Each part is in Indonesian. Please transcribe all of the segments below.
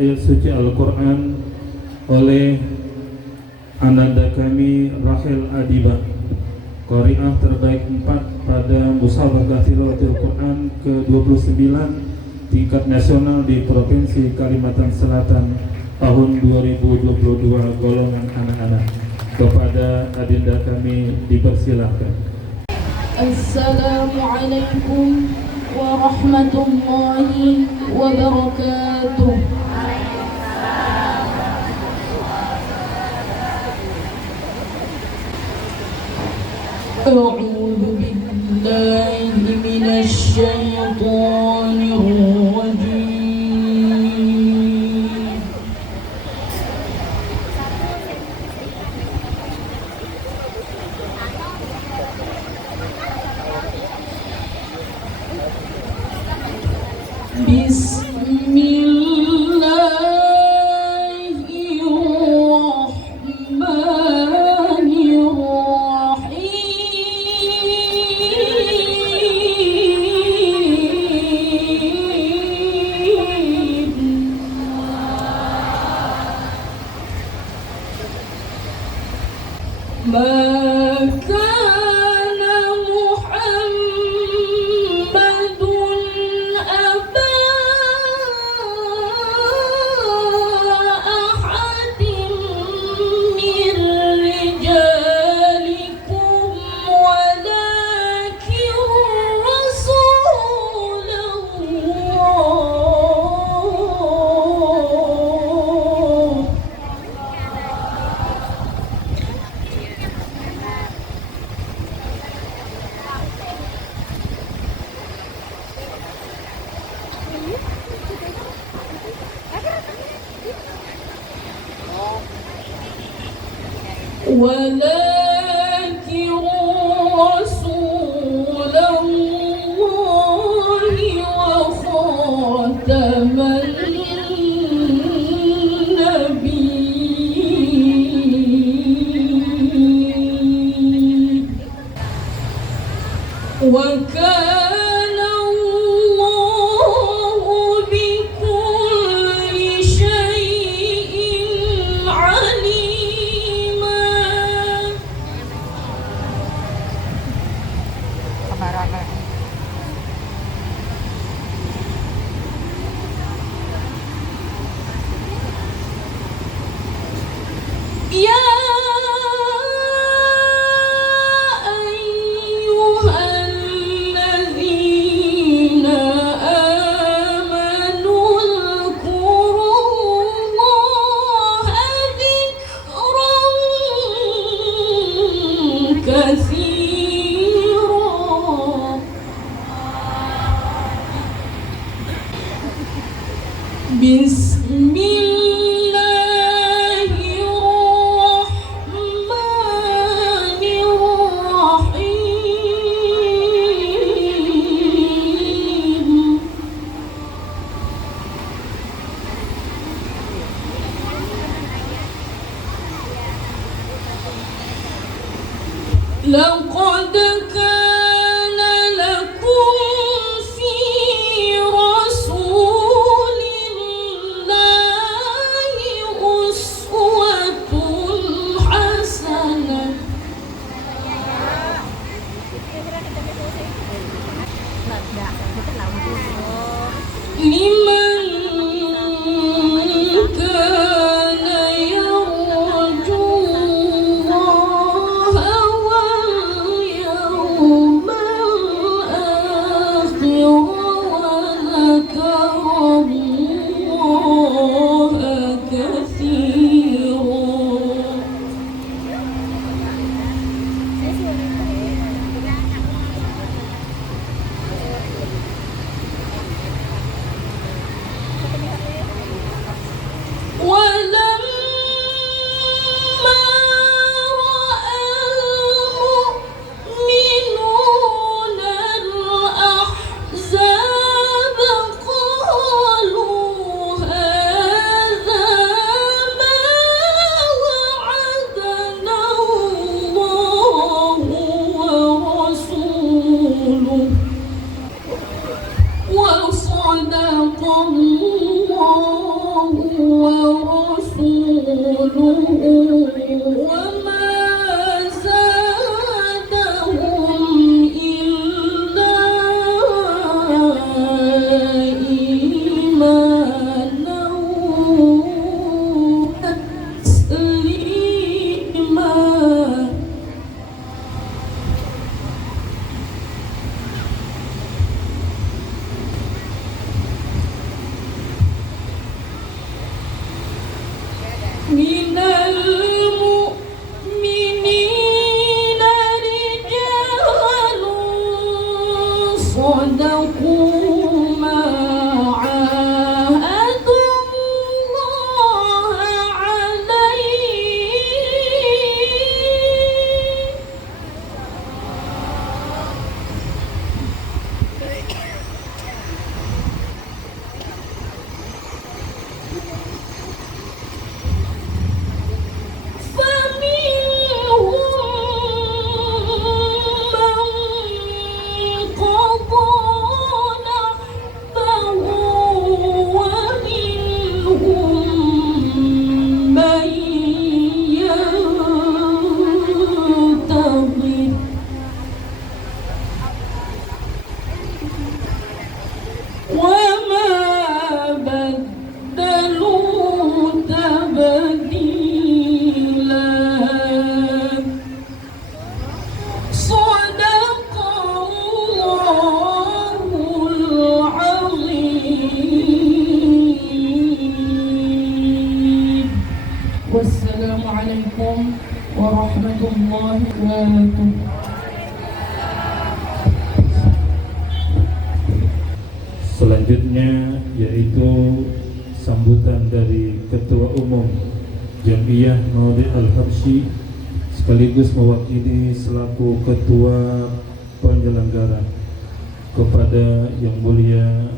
ayat suci Al-Quran oleh ananda kami Rahel Adibah, Qari'ah terbaik 4 pada Musabaqah Tilawatil Quran ke-29 tingkat nasional di Provinsi Kalimantan Selatan tahun 2022 golongan anak-anak. Kepada adinda kami dipersilahkan. Assalamualaikum warahmatullahi wabarakatuh. A'udzu billahi minasy syaithanir rajim. ولكن رسول الله وخاتم النبيين وكان الله بكل شيء عليما. Ya ayyuhalladzina amanu dzkurullaha dzikran katsiran. Bismillahirrahmanirrahim. Laqad kana lakum fi rasulillahi uswatun hasanah liman kana yarjullaha wal yawmal من المؤمنين رجال صدقوا ما عاهدوا الله عليه Wassalamualaikum warahmatullahi wabarakatuh. Selanjutnya yaitu sambutan dari Ketua Umum Jam'iyah Maudi Al-Habsyi sekaligus mewakili selaku Ketua Penyelenggara kepada Yang Mulia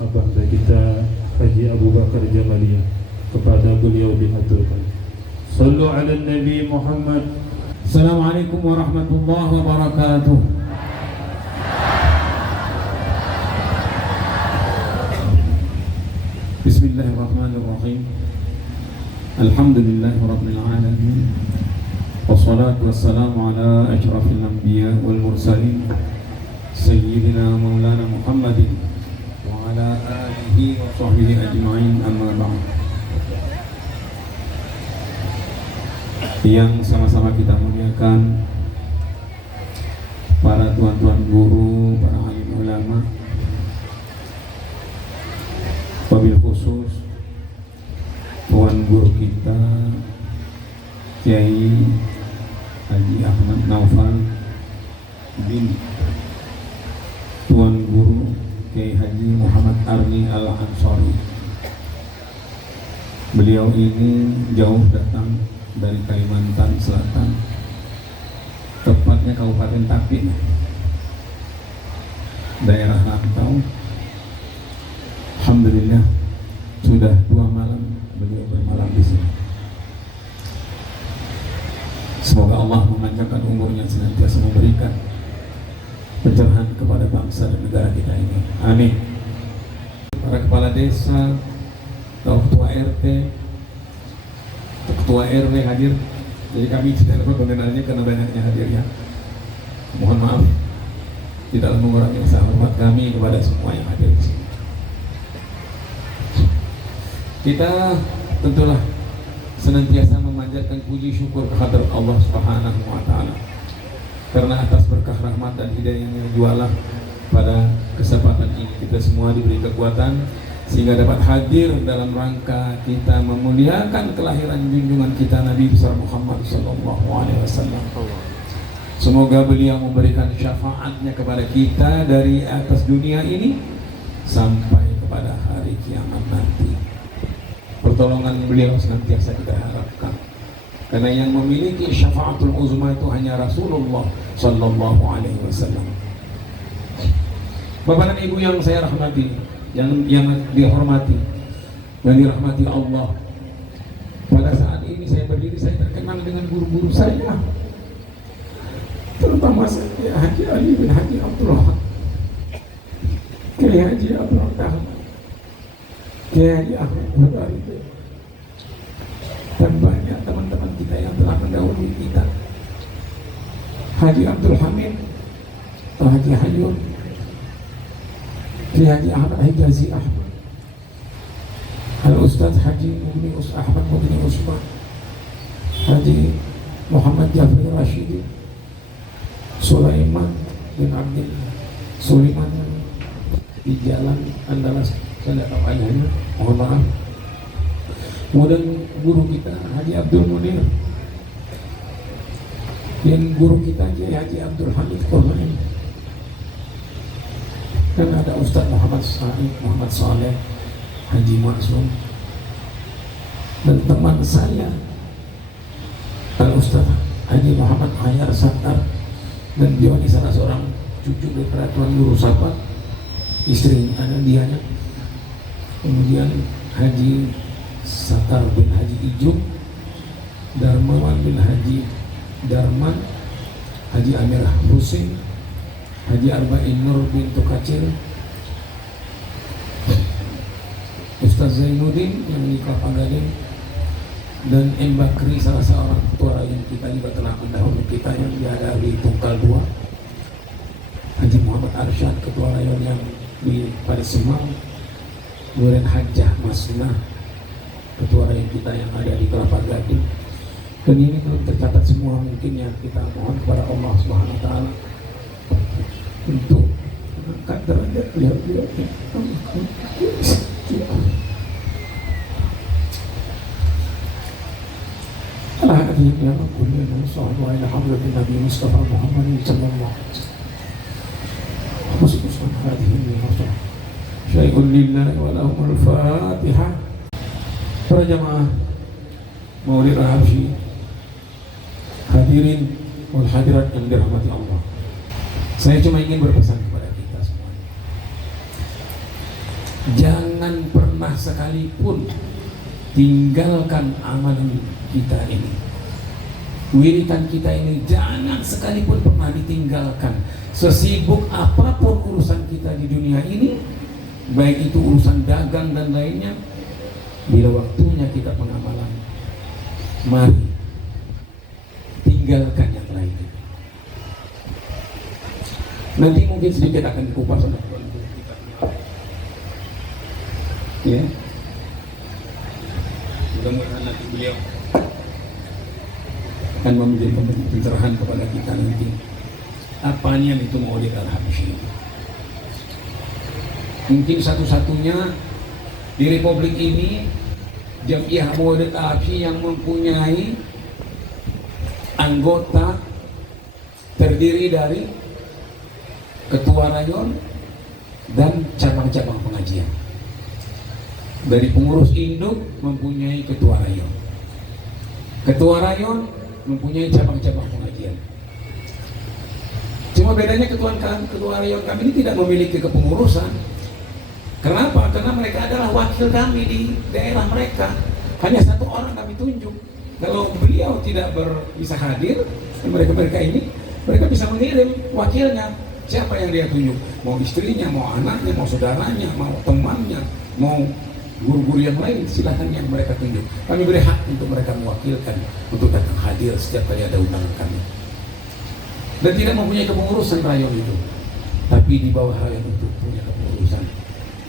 Abang kita Haji Abu Bakar Jamaliyah. Kepada beliau diaturkan. Sallu ala Nabi Muhammad. Assalamualaikum warahmatullahi wabarakatuh. Bismillahirrahmanirrahim. Alhamdulillahi rabbil alamin. Wassalatu wassalamu ala asyrafil anbiya wal mursalin sayyidina maulana Muhammadin wa ala alihi wa sahbihi ajma'in, amma ba'd. Yang sama-sama kita muliakan para tuan-tuan guru, para alim ulama, wabil khusus tuan guru kita Kiai Haji Ahmad Naufal bin tuan guru Kiai Haji Muhammad Arni Al-Ansari. Beliau ini jauh datang dari Kalimantan Selatan, tepatnya Kabupaten Tapin, daerah rantau. Alhamdulillah sudah 2 malam beliau bermalam di sini. Semoga Allah memanjangkan umurnya, senantiasa memberikan pencerahan kepada bangsa dan negara kita ini. Amin. Para kepala desa, ketua RT, ketua RW hadir. Jadi kami tidak dapat mengenalnya karena banyaknya hadirnya. Mohon maaf, tidaklah mengurangi rasa hormat kami kepada semua yang hadir di sini. Kita tentulah senantiasa memanjatkan puji syukur kehadirat Allah Subhanahu wa taala. Karena atas berkah rahmat dan hidayahnya jualah pada kesempatan ini kita semua diberi kekuatan sehingga dapat hadir dalam rangka kita memuliakan kelahiran junjungan kita Nabi besar Muhammad SAW. Semoga beliau memberikan syafaatnya kepada kita dari atas dunia ini sampai kepada hari kiamat nanti. Pertolongan beliau senantiasa kita harapkan. Karena yang memiliki syafaatul uzma itu hanya Rasulullah SAW. Bapak dan Ibu yang saya rahmati, yang dihormati dan dirahmati Allah. Pada saat ini saya berdiri, saya terkenal dengan guru-guru saya, terutama saya Haji Ali bin Haji Abdul Haq, Kiai Haji Abdul Haq, Kiai Haji Ahmad Badari, dan banyak teman-teman kita yang telah mendahului kita, Haji Abdul Hamid atau Haji Hayun, Kiai Haji Ahmad Hijazi Ahmad, Al-Ustadz Haji Mubni Ahmad Mubni Usman, Haji Muhammad Jafri Rashidi, Sulaiman bin Abdul Sulaiman di Jalan Andalas, saya tidak tahu ayahnya, mohon maaf. Kemudian guru kita Haji Abdul Munir, dan guru kita Kiai Haji Abdul Hamid Qurban, dan ada Ustaz Muhammad Sa'id, Muhammad Saleh, Haji Maksum, dan teman saya Al Ustaz Haji Muhammad Hayar Sattar, dan dia ini salah seorang cucu dari peraturan guru Sapat, istrinya ada dianya. Kemudian Haji Sattar bin Haji Ijum, Darmawan bin Haji Darman, Haji Amirah Husin, Haji Arba'in Nur bin Tukacil, Ustaz Zainuddin yang di Kelapa Gading, dan M. Bakri salah seorang ketua yang kita juga telah mendahului kita yang ada di Tungkal 2, Haji Muhammad Arsyad ketua rayon yang di Padesemang, kemudian Hajjah Masnah ketua rayon kita yang ada di Kelapa Gading. Dan ini belum tercatat semua, mungkin yang kita mohon kepada Allah Subhanahu wa Ta'ala untuk mengangkat derajat beliau-beliau. Al-Hadid ya Rabbul Alamin sallallahu alaihi wa Nabi Mustafa Muhammad sallallahu alaihi wasallam. Khususan hadirin ya syai'un lillahi wa lahumul Fatihah. Para jamaah Maulid Al-Habsyi, hadirin wal hadirat yang dirahmati Allah, saya cuma ingin berpesan kepada kita semuanya, jangan pernah sekalipun tinggalkan amalan kita ini, wiridan kita ini, jangan sekalipun pernah ditinggalkan. Sesibuk apapun urusan kita di dunia ini, baik itu urusan dagang dan lainnya, bila waktunya kita pengamalan, mari tinggalkan yang lain. Nanti mungkin sedikit akan dikupas oleh kita. Ya, mudah-mudahan nanti beliau akan memberi pencerahan kepada kita nanti apa yang itu Maulid Al-Habsyi. Mungkin satu-satunya di Republik ini Jamiah Maulid Al-Habsyi yang mempunyai anggota terdiri dari ketua rayon dan cabang-cabang pengajian. Dari pengurus induk mempunyai ketua rayon, ketua rayon mempunyai cabang-cabang pengajian. Cuma bedanya ketua rayon kami ini tidak memiliki kepengurusan. Kenapa? Karena mereka adalah wakil kami di daerah mereka. Hanya satu orang kami tunjuk. Kalau beliau tidak bisa hadir, mereka ini, mereka bisa mengirim wakilnya. Siapa yang dia tunjuk? Mau istrinya, mau anaknya, mau saudaranya, mau temannya, mau guru-guru yang lain, silahkan yang mereka tunjuk. Kami beri hak untuk mereka mewakilkan untuk datang hadir setiap kali ada undangan kami. Dan tidak mempunyai kepengurusan rayon itu, tapi di bawah rayon itu punya kepengurusan.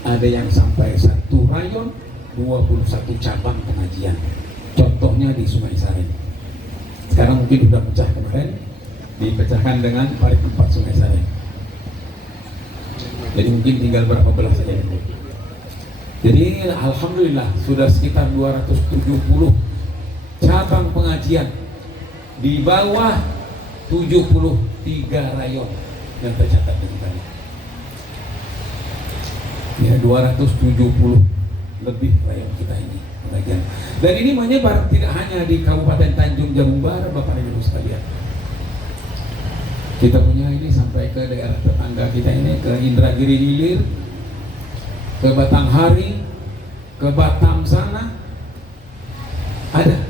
Ada yang sampai satu rayon 21 cabang pengajian. Contohnya di Sungai Saren. Sekarang mungkin sudah pecah, kemarin dipecahkan dengan Parit 4 Sungai Saren. Jadi mungkin tinggal berapa belas saja. Jadi alhamdulillah sudah sekitar 270 cabang pengajian di bawah 73 rayon yang tercatat di kita. Ya, 270 lebih rayon kita ini pengajian. Dan ini menyebar tidak hanya di Kabupaten Tanjung Jabung Barat, Bapak dan Ibu sekalian. Kita punya ini sampai ke daerah tetangga kita ini, ke Indragiri Hilir, ke Batanghari, ke Batam sana ada.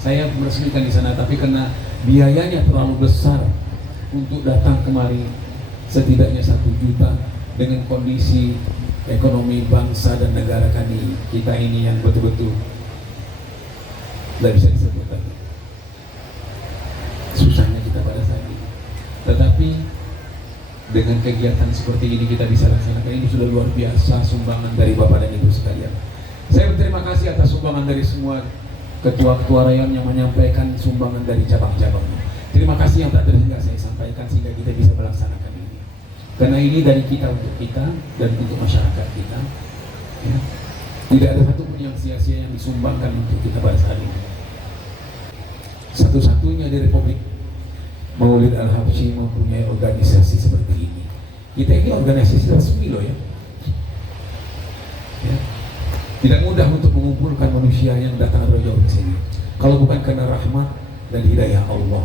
Saya meresmikan di sana, tapi karena biayanya terlalu besar untuk datang kemari, setidaknya 1 juta dengan kondisi ekonomi bangsa dan negara kita ini yang betul-betul tidak bisa disebutkan. Susahnya kita pada saat ini. Tetapi dengan kegiatan seperti ini kita bisa laksanakan, ini sudah luar biasa sumbangan dari Bapak dan Ibu sekalian. Saya berterima kasih atas sumbangan dari semua ketua-ketua rayon yang menyampaikan sumbangan dari cabang-cabangnya. Terima kasih yang tak terhingga saya sampaikan sehingga kita bisa melaksanakan ini. Karena ini dari kita untuk kita dan untuk masyarakat kita. Ya. Tidak ada satupun yang sia-sia yang disumbangkan untuk kita pada saat ini. Satu-satunya di Republik Maulid Al-Habsyi mempunyai organisasi seperti ini. Kita ini organisasi resmi loh ya. Tidak mudah untuk mengumpulkan manusia yang datang jauh ke sini. Kalau bukan karena rahmat dan hidayah Allah.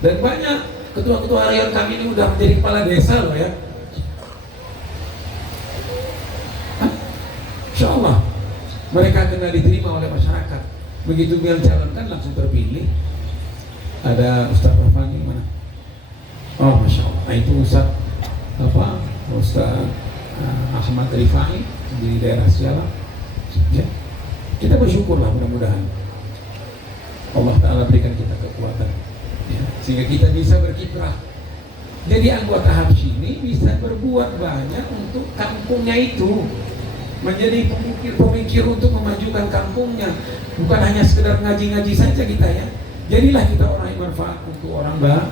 Dan banyak ketua-ketua harian kami ini udah menjadi kepala desa loh ya. Insya Allah mereka kena diterima oleh masyarakat. Begitu dia calonkan langsung terpilih. Ada Ustaz Rafani mana? Oh Masya Allah. Nah itu Ustaz Ahmad Rifai di daerah Sialang. Ya. Kita bersyukurlah, mudah-mudahan Allah Ta'ala berikan kita kekuatan ya, sehingga kita bisa berkiprah. Jadi anggota Habsyi ini bisa berbuat banyak untuk kampungnya itu, menjadi pemikir untuk memajukan kampungnya, bukan hanya sekedar ngaji-ngaji saja kita ya. Jadilah kita orang yang bermanfaat untuk orang banyak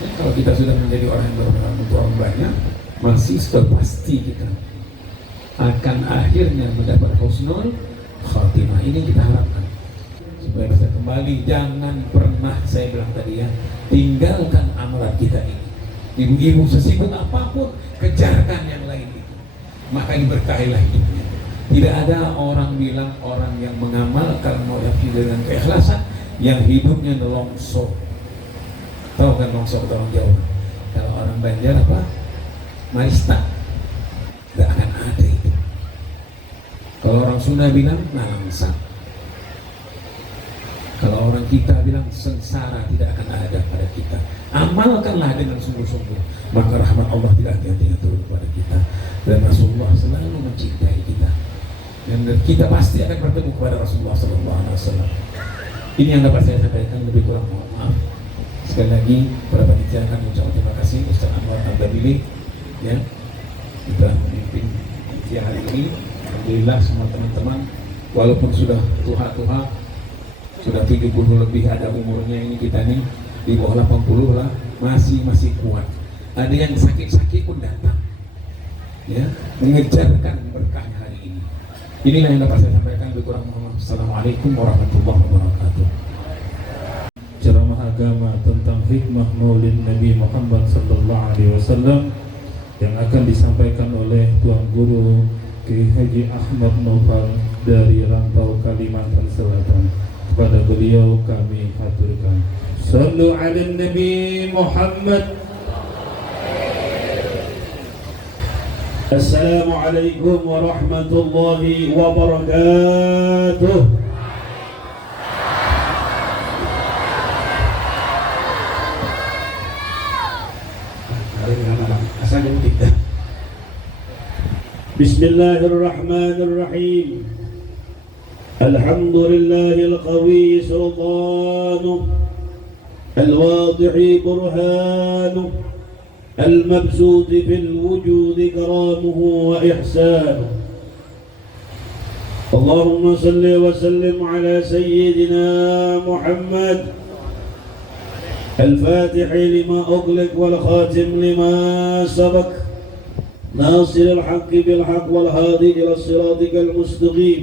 ya, kalau kita sudah menjadi orang yang bermanfaat untuk orang banyak, masih sudah pasti kita akan akhirnya mendapat husnul khatimah. Ini kita harapkan supaya bisa kembali. Jangan pernah, saya bilang tadi ya, tinggalkan amalan kita ini. Ibu-ibu sesibuk apapun, kejarkan yang lain itu, maka diberkahilah hidupnya. Tidak ada orang bilang orang yang mengamalkan Maulid dengan keikhlasan yang hidupnya nelongso. Tahu kan longso orang Jawa? Kalau orang Banjar apa? Marista. Tidak akan ada itu. Kalau orang Sunda bilang nalangsa. Kalau orang kita bilang sengsara tidak akan ada pada kita. Amalkanlah dengan sungguh-sungguh, maka rahmat Allah tidak henti-hentinya turun kepada kita. Dan Rasulullah selalu mencintai kita. Dan kita pasti akan bertemu kepada Rasulullah SAW. Ini yang dapat saya sampaikan, lebih kurang mohon maaf. Sekali lagi para panitia akan mengucapkan terima kasih Ustaz Anwar Al-Badili ya, kita memimpin siang hari ini. Alhamdulillah semua teman-teman walaupun sudah tua-tua, sudah 70 lebih ada umurnya, ini kita nih di bawah 80 lah, masih kuat. Ada yang sakit-sakit pun datang ya, mengejarkan berkahnya hari ini. Inilah yang dapat saya sampaikan, lebih kurang mohon maaf. Assalamualaikum warahmatullahi wabarakatuh. Ceramah agama tentang hikmah Maulid Nabi Muhammad SAW yang akan disampaikan oleh Tuan Guru Kiai Haji Ahmad Noval dari Rantau Kalimantan Selatan. Kepada beliau kami haturkan Sallu ala Nabi Muhammad. Assalamualaikum warahmatullahi wabarakatuh. Bismillahirrahmanirrahim. Alhamdulillah al-qawi sultanuh, al-wadi'i burhanuh, al-mabsut fil wujud karamuhu wa ihsanuh. Allahumma salli wa sallim ala sayyidina Muhammad الفاتح لما أغلق والخاتم لما سبق ناصر الحق بالحق والهادي إلى صراطك المستقيم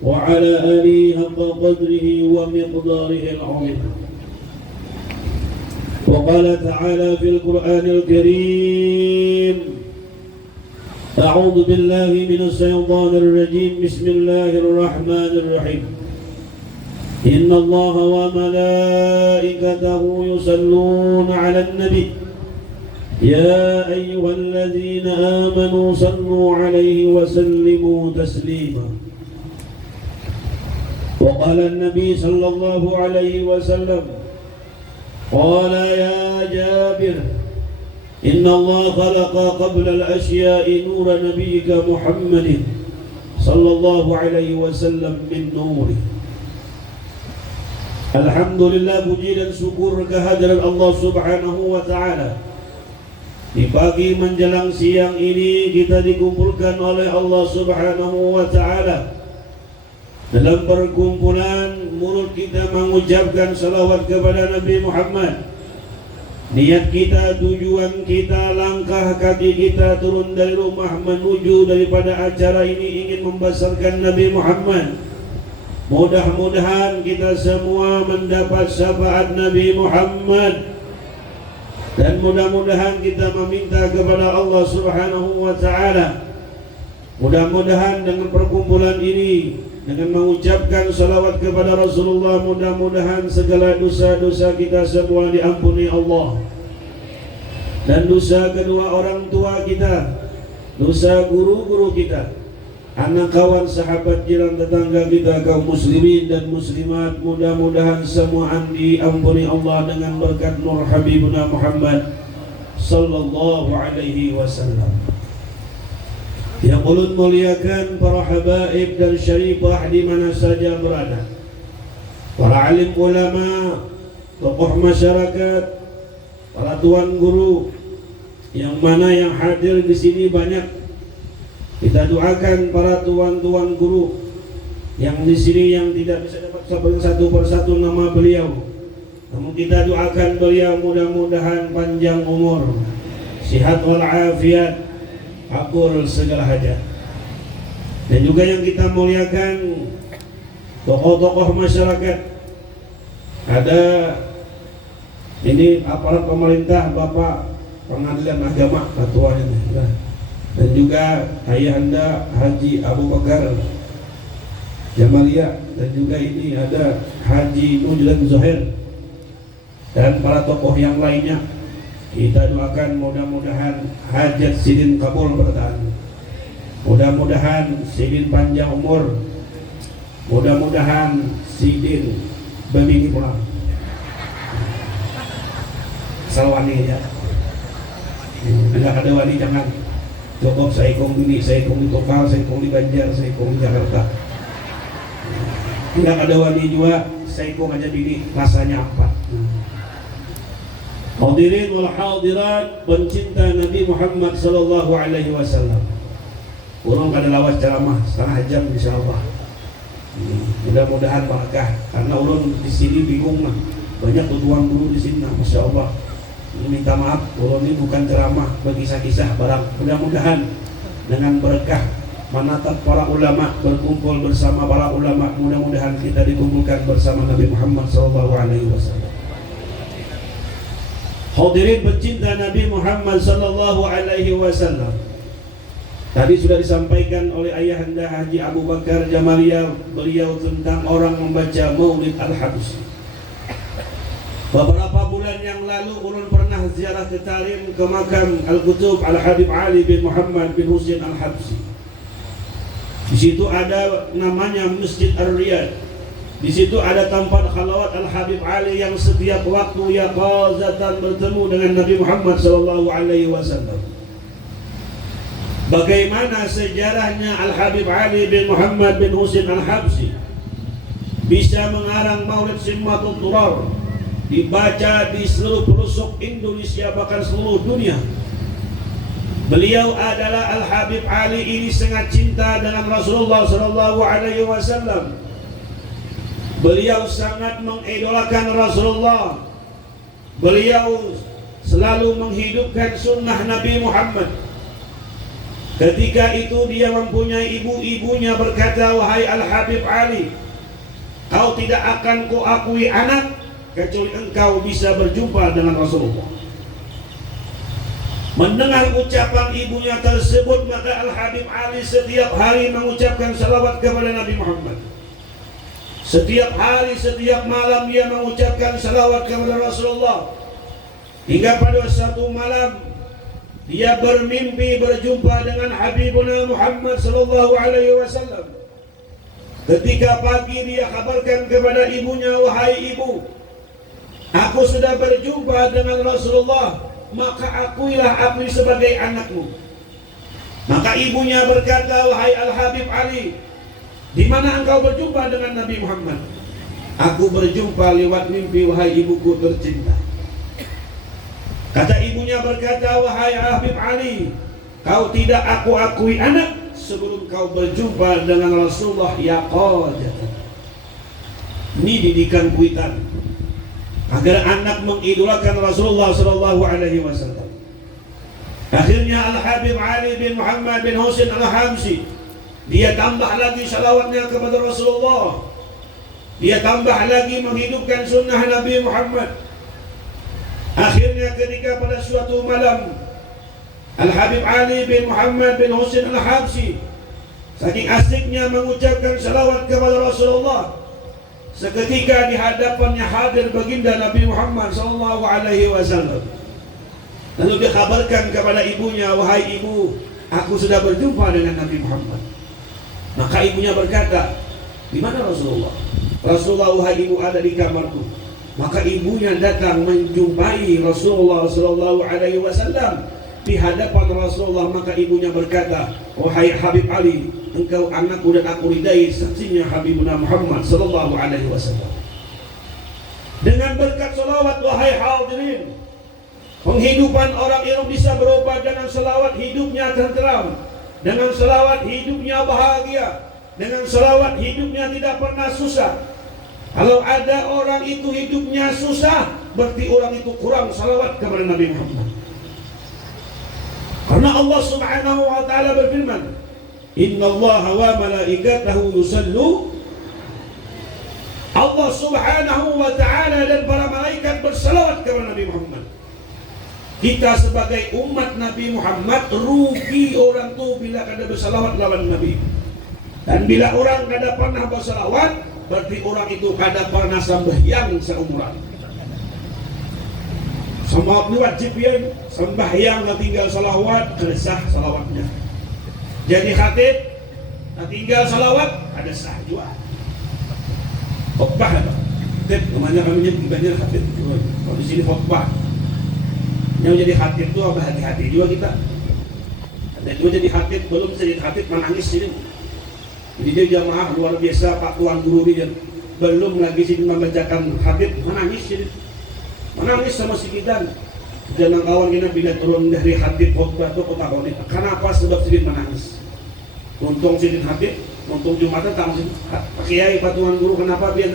وعلى آله حق قدره ومقداره العظيم. وقال تعالى في القرآن الكريم أعوذ بالله من الشيطان الرجيم بسم الله الرحمن الرحيم إن الله وملائكته يصلون على النبي يا أيها الذين آمنوا صلوا عليه وسلموا تسليما. وقال النبي صلى الله عليه وسلم قال يا جابر إن الله خلق قبل الأشياء نور نبيك محمد صلى الله عليه وسلم من نوره. Alhamdulillah, puji dan syukur kehadiran Allah Subhanahu wa Ta'ala. Di pagi menjelang siang ini kita dikumpulkan oleh Allah Subhanahu wa Ta'ala dalam perkumpulan mulut kita mengucapkan salawat kepada Nabi Muhammad, Niat kita, tujuan kita, langkah kaki kita turun dari rumah menuju daripada acara ini ingin membesarkan Nabi Muhammad. Mudah-mudahan kita semua mendapat syafaat Nabi Muhammad, dan mudah-mudahan kita meminta kepada Allah Subhanahu wa Ta'ala, mudah-mudahan dengan perkumpulan ini, dengan mengucapkan salawat kepada Rasulullah, mudah-mudahan segala dosa-dosa kita semua diampuni Allah, dan dosa kedua orang tua kita, dosa guru-guru kita, anak kawan, sahabat, jiran, tetangga kita, kaum muslimin dan muslimat, mudah-mudahan semuaan diampuni Allah dengan berkat nur Habibuna Muhammad sallallahu alaihi wasallam. Yang ulun muliakan para habaib dan syarifah di mana saja berada, para alim ulama, tokoh masyarakat, para tuan guru, yang mana yang hadir di sini banyak. Kita doakan para tuan-tuan guru yang di sini yang tidak bisa dapat satu persatu nama beliau, namun kita doakan beliau mudah-mudahan panjang umur, sihat walafiat, kabul segala hajat. Dan juga yang kita muliakan tokoh-tokoh masyarakat, ada ini aparat pemerintah, Bapak Pengadilan Agama ketuanya, dan juga Ayahanda Haji Abu Bakar Jamalia, dan juga ini ada Haji Nujlan Zuhair, dan para tokoh yang lainnya. Kita doakan mudah-mudahan hajat sidin kabul bertahan, mudah-mudahan sidin panjang umur, mudah-mudahan sidin bebini pulang. Salwani ya, bila ada wali jangan cukup saya kong bini, saya kong di Tokal, saya kong di Banjar, saya kong di Jakarta. Bila ada wali juga saya kong aja bini, rasanya apa? Hadirin wal hadirat, pencinta Nabi Muhammad sallallahu alaihi wasallam. Urang kada lawas ceramah setengah jam insyaallah. Mudah-mudahan barakah, karena urang di sini bingung mah. Banyak tuan guru di sini, masyaallah. Minta maaf, urang ini bukan ceramah, berkisah-kisah barang. Mudah-mudahan dengan berkah menatap para ulama, berkumpul bersama para ulama, mudah-mudahan kita dikumpulkan bersama Nabi Muhammad sallallahu alaihi wasallam. Hadirin pencinta Nabi Muhammad sallallahu alaihi wasallam. Tadi sudah disampaikan oleh Ayahanda Haji Abu Bakar Jamalia, beliau tentang orang membaca Maulid Al-Habsyi. Beberapa bulan yang lalu ulun pernah ziarah ke Tarim, ke makam Al-Qutub Al-Habib Ali bin Muhammad bin Husain Al-Habsyi. Di situ ada namanya Masjid Ar-Riyad. Di situ ada tempat khalawat Al-Habib Ali yang setiap waktu yaqazatan bertemu dengan Nabi Muhammad sallallahu alaihi wasallam. Bagaimana sejarahnya Al-Habib Ali bin Muhammad bin Husain Al-Habsyi bisa mengarang Maulid Simmatul Durar, dibaca di seluruh pelosok Indonesia bahkan seluruh dunia. Beliau adalah Al-Habib Ali ini sangat cinta dengan Rasulullah sallallahu alaihi wasallam. Beliau sangat mengidolakan Rasulullah. Beliau selalu menghidupkan sunnah Nabi Muhammad. Ketika itu dia mempunyai ibu-ibunya berkata, wahai Al-Habib Ali, kau tidak akan kuakui anak kecuali engkau bisa berjumpa dengan Rasulullah. Mendengar ucapan ibunya tersebut, maka Al-Habib Ali setiap hari mengucapkan salawat kepada Nabi Muhammad. Setiap hari, setiap malam dia mengucapkan salawat kepada Rasulullah. Hingga pada satu malam dia bermimpi berjumpa dengan Habibuna Muhammad sallallahu alaihi wasallam. Ketika pagi dia kabarkan kepada ibunya, wahai ibu, aku sudah berjumpa dengan Rasulullah, maka akuilah aku sebagai anakmu. Maka ibunya berkata, wahai Al-Habib Ali, di mana engkau berjumpa dengan Nabi Muhammad? Aku berjumpa lewat mimpi, wahai ibuku tercinta. Kata ibunya berkata, wahai Habib Ali, kau tidak aku akui anak sebelum kau berjumpa dengan Rasulullah yaqazatan. Ini didikan kuitan. agar anak mengidolakan Rasulullah sallallahu alaihi wasallam. Akhirnya Al-Habib Ali bin Muhammad bin Husain Al-Hamsi, dia tambah lagi salawatnya kepada Rasulullah. Dia tambah lagi menghidupkan sunnah Nabi Muhammad. Akhirnya ketika pada suatu malam Al-Habib Ali bin Muhammad bin Husain Al-Hamsi saking asiknya mengucapkan salawat kepada Rasulullah, seketika di hadapannya hadir baginda Nabi Muhammad sallallahu alaihi wasallam. Lalu dikabarkan kepada ibunya, "Wahai ibu, aku sudah berjumpa dengan Nabi Muhammad." Maka ibunya berkata, "Di mana Rasulullah?" "Rasulullah, wahai ibu, ada di kamarku." Maka ibunya datang menjumpai Rasulullah sallallahu alaihi wasallam di hadapan Rasulullah. Maka ibunya berkata, "Wahai Habib Ali, engkau anakku dan aku ridai saksinya Habibuna Muhammad sallallahu alaihi wasallam." Dengan berkat salawat, wahai hadirin, penghidupan orang yang bisa berubah. Dengan salawat hidupnya tenteram, dengan salawat hidupnya bahagia, dengan salawat hidupnya tidak pernah susah. Kalau ada orang itu hidupnya susah, berarti orang itu kurang salawat kepada Nabi Muhammad. Karena Allah Subhanahu wa taala berfirman, "Innallaha wa malaikatahu yusallu." Allah Subhanahu wa taala dan para malaikat bersalawat kepada Nabi Muhammad. Kita sebagai umat Nabi Muhammad rugi orang tuh bila kada bersalawat lawan Nabi. Dan bila orang kada pernah bersalawat, berarti orang itu kada pernah sembahyang seumuran. Semua wajib ya, sembahyang tinggal salawat, kesah salawatnya. Jadi khatib, tinggal salawat, ada sah juga. Khutbah apa? Khatib, namanya kami banyak khatib. Kalau di sini khutbah. Yang jadi khatib itu apa, hati-hati juga kita. Ada juga jadi khatib, belum jadi khatib menangis sini. Jadi dia jamaah luar biasa, Pak Tuan Guru dia belum lagi sini membacakan khatib, menangis sini. Menangis sama si Kidan. Jangan kawan kita bila turun dari khatib khutbah itu kota koni. Kenapa sebab sini menangis? Untung sini khatib, untung Jumatan tak sini. Pak Kiai, Pak Tuan Guru, kenapa biar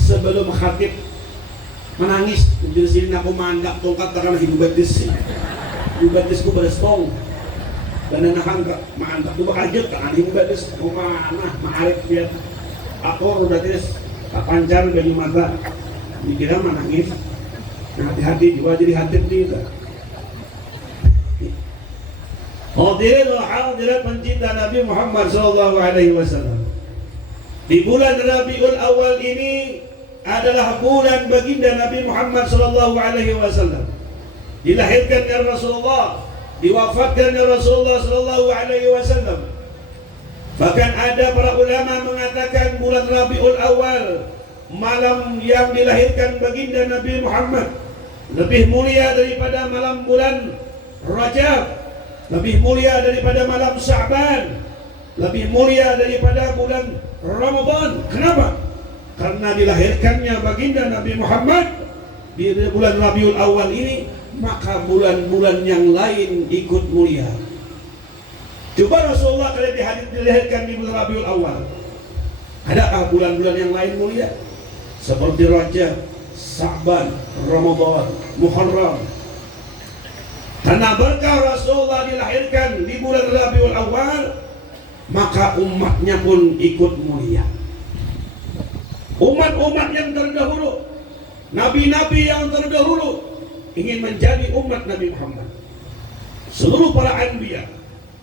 sebelum khatib menangis? Di sini aku mandap tongkat karena hidup batis. Hidup batisku berestong. Dan nahan ke mantap tuh bakajut kan hidup batis. Aku mana ma'arif biar aku batis panjang baju mata. Dikira menangis. Hati-hati juga jadi khatib juga. Hadirin wa hadirat pencinta Nabi Muhammad sallallahu alaihi wasallam. Di bulan Rabiul Awal ini adalah bulan baginda Nabi Muhammad sallallahu alaihi wasallam. Dilahirkannya Rasulullah, diwafatkannya Rasulullah sallallahu alaihi wasallam. Bahkan ada para ulama mengatakan bulan Rabiul Awal, malam yang dilahirkan baginda Nabi Muhammad, lebih mulia daripada malam bulan Rajab, lebih mulia daripada malam Sya'ban, lebih mulia daripada bulan Ramadan. Kenapa? Karena dilahirkannya baginda Nabi Muhammad di bulan Rabiul Awal ini, maka bulan-bulan yang lain ikut mulia. Coba Rasulullah kalau dilahirkan di bulan Rabiul Awal, adakah bulan-bulan yang lain mulia? Seperti Rajab, Sya'ban, Ramadan, Muharram. Karena berkah Rasulullah dilahirkan di bulan Rabiul Awal, maka umatnya pun ikut mulia. Umat-umat yang terdahulu, nabi-nabi yang terdahulu ingin menjadi umat Nabi Muhammad. Seluruh para anbiya,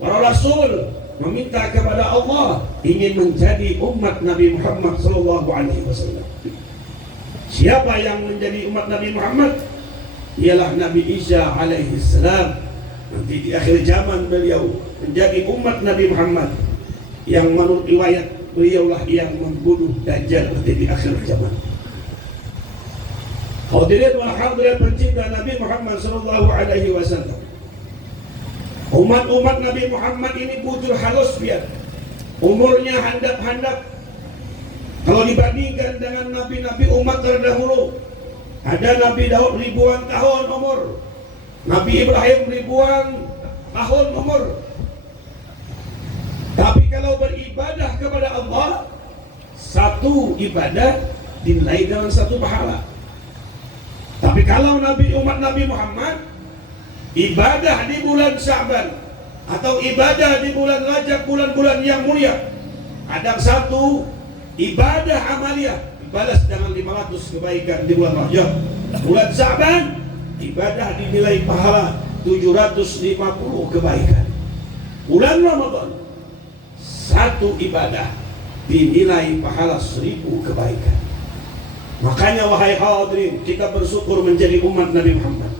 para rasul meminta kepada Allah ingin menjadi umat Nabi Muhammad sallallahu alaihi wasallam. Siapa yang menjadi umat Nabi Muhammad? Ialah Nabi Isa alaihi salam. Nanti di akhir zaman beliau menjadi umat Nabi Muhammad, yang menurut riwayat beliaulah yang membunuh Dajjal nanti di akhir zaman. Hadirin wa hadirat pencinta Nabi Muhammad sallallahu alaihi wasallam. Umat-umat Nabi Muhammad ini bujur halus biar. Umurnya handap-handap. Kalau dibandingkan dengan nabi-nabi umat terdahulu, ada Nabi Daud ribuan tahun umur, Nabi Ibrahim ribuan tahun umur. Tapi kalau beribadah kepada Allah, satu ibadah dinilai dengan satu pahala. Tapi kalau umat Nabi Muhammad ibadah di bulan Sya'ban atau ibadah di bulan Rajab, bulan-bulan yang mulia, kadang satu ibadah amaliyah dibalas dengan 500 kebaikan di bulan Rajab. Bulan Sya'ban ibadah dinilai pahala 750 kebaikan. Bulan Ramadan satu ibadah dinilai pahala 1000 kebaikan. Makanya wahai hadirin, kita bersyukur menjadi umat Nabi Muhammad.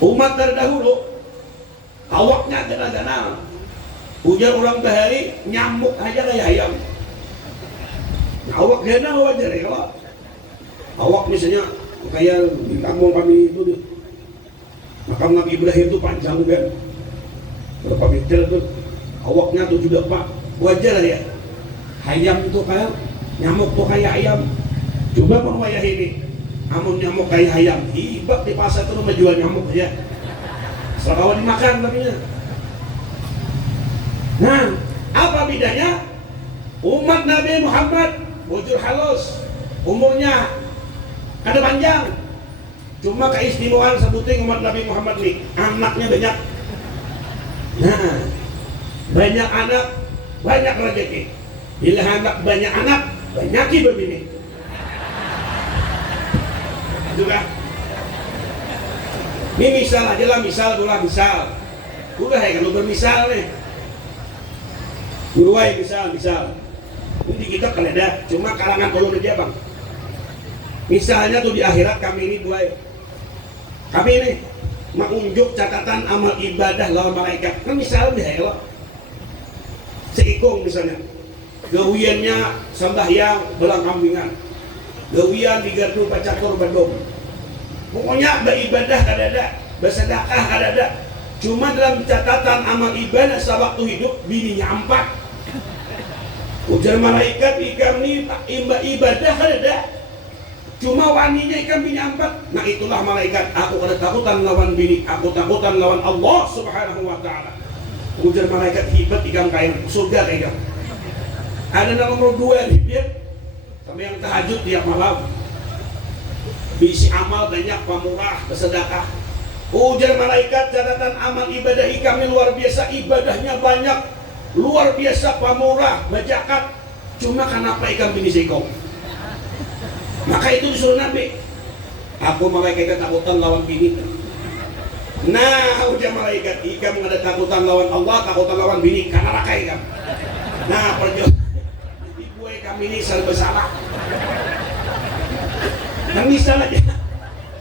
Umat terdahulu awaknya kenal-kenal. Ujar orang bahari nyamuk aja kayak ayam. Awak kenal wajar ya. Awak misalnya kayak di kampung kami itu makam Nabi Ibrahim itu panjang kan. Berapa meter tuh. Awaknya tuh juga pak wajar ya. Ayam itu kayak nyamuk tuh kayak ayam. Coba mau wayah ini. Amun nyamuk kayak ayam, hibak di pasar itu menjual nyamuk aja. Setelah dimakan tapi nah, apa bedanya? Umat Nabi Muhammad bujur halus, umurnya ada panjang. Cuma keistimewaan sebutin umat Nabi Muhammad nih, anaknya banyak. Nah, banyak anak, banyak rezeki. Bila anak banyak anak, banyaki berbini. Juga. Ini misal aja lah, misal. Udah ya kalau bermisal nih. Guruai misal. Ini kita keleda, cuma kalangan kolom dia bang. Misalnya tuh di akhirat kami ini buai. Kami ini mengunjuk catatan amal ibadah lawan malaikat. Kan misalnya ya, seikung misalnya. Gawiannya sembahyang belang kambingan. Gawian di gardu baca korban dom. Pokoknya beribadah kadada, bersedekah kadada. Cuma dalam catatan amal ibadah sewaktu hidup bininya 4. Ujar malaikat ikam ni ibadah kadada. Cuma waninya ikam bini 4. Nah itulah malaikat, aku ada takutan lawan bini, aku takutan lawan Allah Subhanahu wa taala. Ujar malaikat hebat ikam kaya surga ikam. Ada nomor 2 dia. Sampai yang tahajud tiap malam. Bisi amal banyak, pamurah, bersedekah. Ujar malaikat catatan amal ibadah kami luar biasa, ibadahnya banyak, luar biasa, pamurah, berzakat. Cuma kenapa ikan bini sekong? Maka itu disuruh Nabi. Aku malaikat takutan lawan bini. Nah, ujar malaikat, ikan ada takutan lawan Allah, takutan lawan bini, karena rakai ikan. Nah, perjuangan ibu kami ini serba salah. Kami salah aja,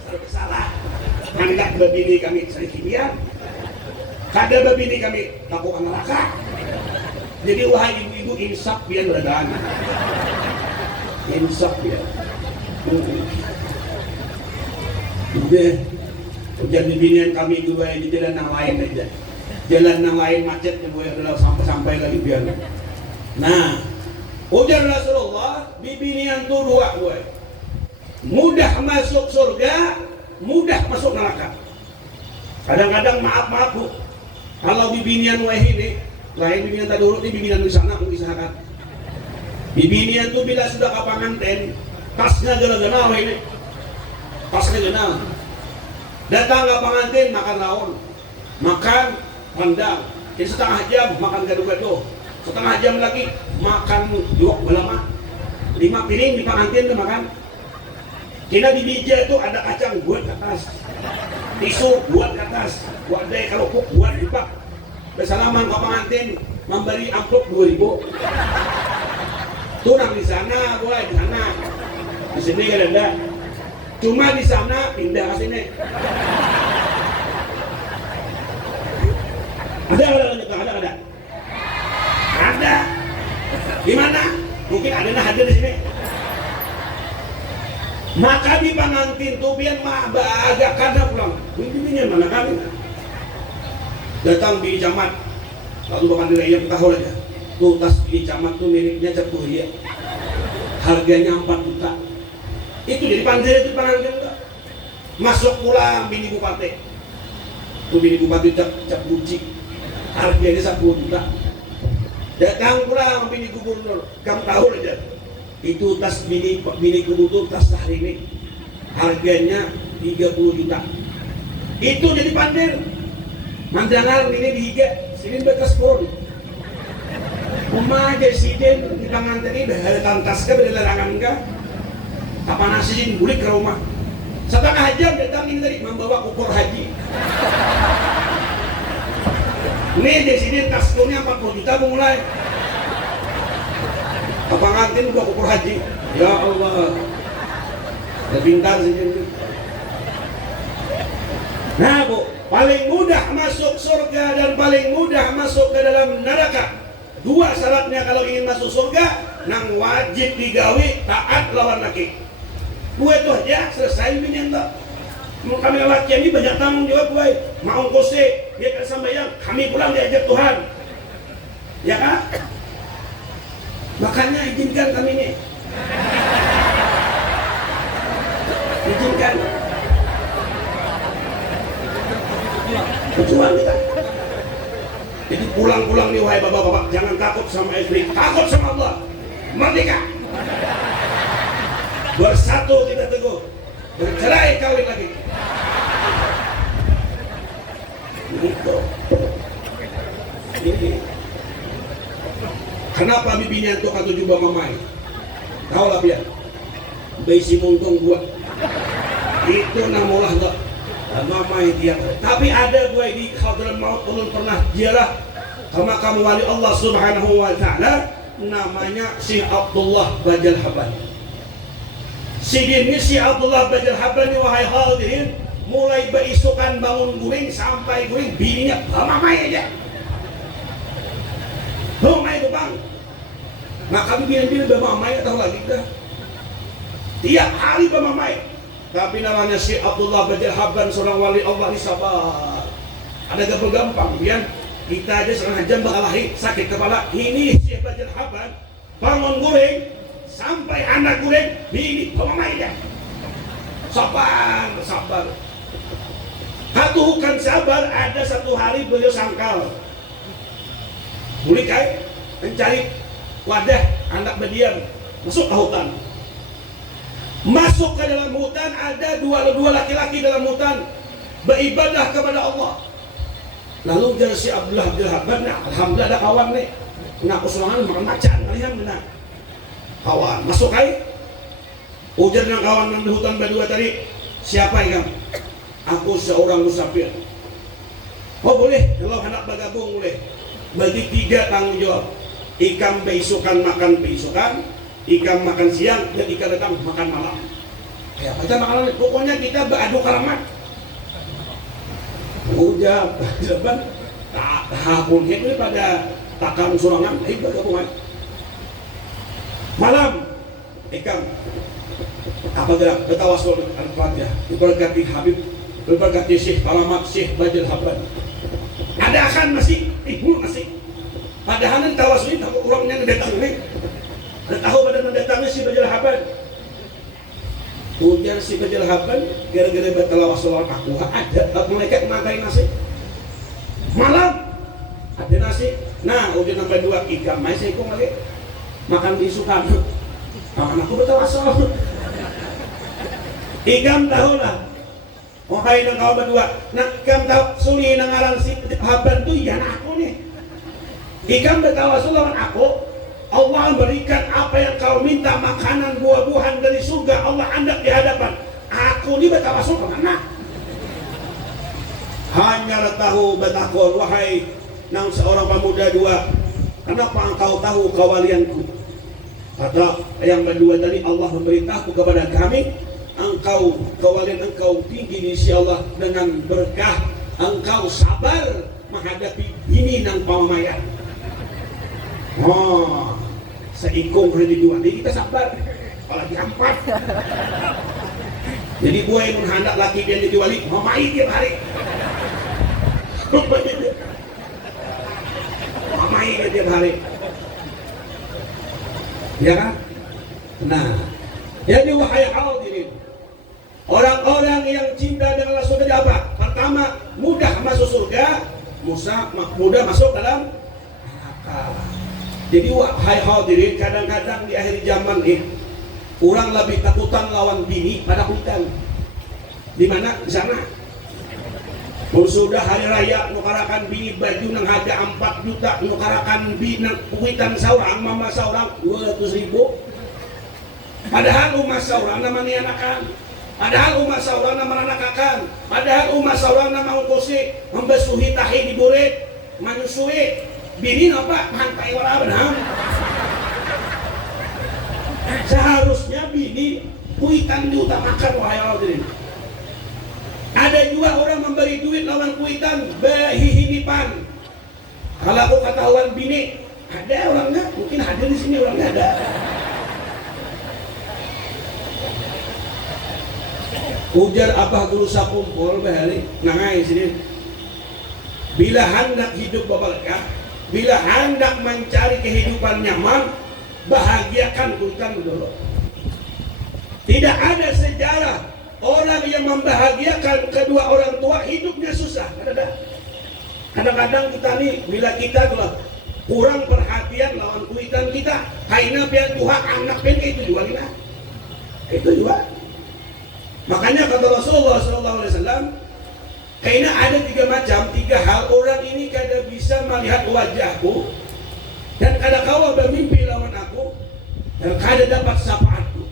serba salah. Hendak babini kami saya kimia, kada babini kami takut neraka. Jadi wahai ibu-ibu insaf biar beradaan, insaf biar. Udah, jadi binian kami juga di jalan yang lain aja, jalan yang lain macet adalah sampai lagi biar. Nah, ujar Rasulullah, bibinian tuh 2 gue. Mudah masuk surga, mudah masuk neraka. Kadang-kadang maaf bu, kalau bibinian wah ini, lain bibinian tadi dulu ini bibinian di sana mengisahkan. Bibinian tuh bila sudah ke pengantin, tasnya gala-gala wah ini, tasnya gala. Datang ke pengantin makan laun, makan rendang. Jadi setengah jam makan gado-gado, setengah jam lagi makan juok belama. 5 piring di pengantin tuh makan. Kena di meja itu ada kacang buat ke atas, tisu buat ke atas, wadai kalau kok buat di bak. Bersalaman ke pengantin memberi amplop 2000. Tunang di sana, boleh di sana. Di sini kan ada. Cuma di sana pindah ke sini. Ada. Ada. Di mana? Mungkin ada hadir di sini. Maka di pengantin tuh biar mah agak kada pulang. Ini mana kami? Datang di camat, lalu bapak nilai yang tahu aja. Tuh tas di camat tuh miliknya Cap Kuria. Harganya 4 juta. Itu jadi panjang itu pengantin enggak. Masuk pulang bini bupati. Tuh bini bupati Cap Buci. Harganya 10 juta. Datang pulang bini gubernur. Kamu tahu aja. Itu tas bini kebutuhan tas hari ini harganya 30 juta. Itu jadi pandir. Mandangan ini di higa, sini bekas pun. Rumah jasiden di tangan tadi ada tantas ke ada larangan ke. Apa nasiin bulik ke rumah. Setengah jam datang ini tadi membawa ukur haji. Ini jasiden tasnya 40 juta mulai. Apa ngantin buat ukur haji? Ya Allah. Pintar sih. Nah bu, paling mudah masuk surga dan paling mudah masuk ke dalam neraka. Dua syaratnya kalau ingin masuk surga, nang wajib digawi taat lawan laki. Gue tuh aja selesai menyantap. Kami laki ini banyak tanggung jawab gue. Mau kose, dia kan sambayang, kami pulang diajak Tuhan. Ya kan? Makanya izinkan kami ini. Izinkan. Berjuang kita. Jadi pulang-pulang nih wahai bapak-bapak, jangan takut sama istri, takut sama Allah. Merdeka. Bersatu kita teguh, bercerai kawin lagi. Gitu. Ini. Kenapa bibinya itu kata jubah mamai? Tahu lah biar. Besi mungkung gua. Itu namulah enggak. Mamai dia. Tapi ada gue di hadrat maut ulun pernah ziarah ke makam wali Allah Subhanahu wa taala namanya Syekh Abdullah Bajal Haban. Sidin si Abdullah Bajal Haban wahai hadirin mulai beisukan bangun guring sampai guring bininya mamai aja. Mamai itu bang. Nah kami bilang mamai tahu lagi dah. Tiap hari mamai. Tapi namanya Syekh Abdullah Bajal Haban seorang wali Allah ini sabar. Ada gak gampang biar kita aja setengah jam berkelahi sakit kepala. Ini Syekh Bajal Haban bangun guring sampai anak guring bini pemamainya. Sabar, sabar. Bukan sabar, ada satu hari beliau sangkal. Mulikai mencari wadah anak berdiam masuk ke hutan. Masuk ke dalam hutan, ada dua laki-laki dalam hutan beribadah kepada Allah. Lalu jadi si Abdullah Bajal Haban, nah, alhamdulillah ada kawan nih. Nak usulangan makan macan, kalian benar. Kawan masuk kai. Ujar dengan kawan di hutan berdua tadi, siapa yang? Aku seorang musafir. Oh boleh, kalau anak bergabung boleh. Bagi 3 tanggung jawab. Ikan beisukan makan beisukan. Ikan makan siang dan ikan datang makan malam. Kayak macam makanan, pokoknya kita beradu karamat. Udah, jawaban tahapun itu pada takkan surangan, bergabungan. Malam, ikan apa gerak bertawasul al-Fatihah, diberkati Habib, diberkati Syekh Alamat Syekh Bajal Haban. Ada akan masih, ibu masih. Padahal tawasul ini orangnya datang nih. Dan tahu pada mendatangnya si Bajal Haban. Ujar si Bajal Haban gara-gara bertelawah soal aku ada malaikat makai nasi. Malam ada nasi. Nah ujar nomor 2 ikan masih ikut lagi makan disukan. Makan aku bertelawah soal. Ikan tahu lah. Wahai nang kau berdua, nak ikan tahu suli nang alam si Haban tu ya aku nih. Ikan bertelawah soal aku. Allah berikan apa yang kau minta, makanan buah-buahan dari surga Allah hendak di hadapan. Aku ini bertawasul kemana? Hanya tahu betakor wahai nang seorang pemuda 2. Kenapa engkau tahu kewalianku? Kata yang berdua tadi Allah memberitahu kepada kami, engkau kewalian engkau tinggi di sisi Allah dengan berkah engkau sabar menghadapi ini nang pamamayan. Oh, seikung hari dua, jadi kita sabar. Apalagi 4. Jadi gue yang menghendak laki yang jadi wali, mamai tiap hari. Mamai tiap hari. Ya kan? Nah, jadi wahai hadirin, orang-orang yang cinta dengan Allah surga apa? Pertama, mudah masuk surga, mudah masuk dalam neraka. Jadi wahai hadirin, kadang-kadang di akhir zaman ini Orang lebih takutan lawan bini pada kuitan. Di mana? Di sana. Kalau sudah hari raya nukarakan bini baju nang harga 4 juta, nukarakan bini nang kuitan seorang, mama seorang 200.000. Padahal rumah seorang namanya anakan. Padahal rumah seorang nama anakakan. Padahal rumah seorang nama ungkosi membesuhi tahi di burit, menyusui. Bini apa? Hantai wala benam. Seharusnya bini kuitan diutamakan wahai Allah. Ada juga orang memberi duit lawan kuitan berhihinipan. Kalau aku ketahuan bini, ada orang enggak? Mungkin hadir di sini orang enggak ada. Ujar abah guru sakumpul bahari nangai sini. Bila hendak hidup berberkah, bila hendak mencari kehidupan nyaman, bahagiakan kuitan dulu. Tidak ada sejarah orang yang membahagiakan kedua orang tua hidupnya susah. Kadang-kadang kita nih bila kita telah kurang perhatian lawan kuitan kita, kaina pian Tuhan anak pian itu juga kita. Itu juga. Makanya kata Rasulullah SAW, kaina ada 3 macam, 3 hal orang ini kada bisa melihat wajahku dan kada kawa bermimpi lawan aku dan kada dapat syafaatku.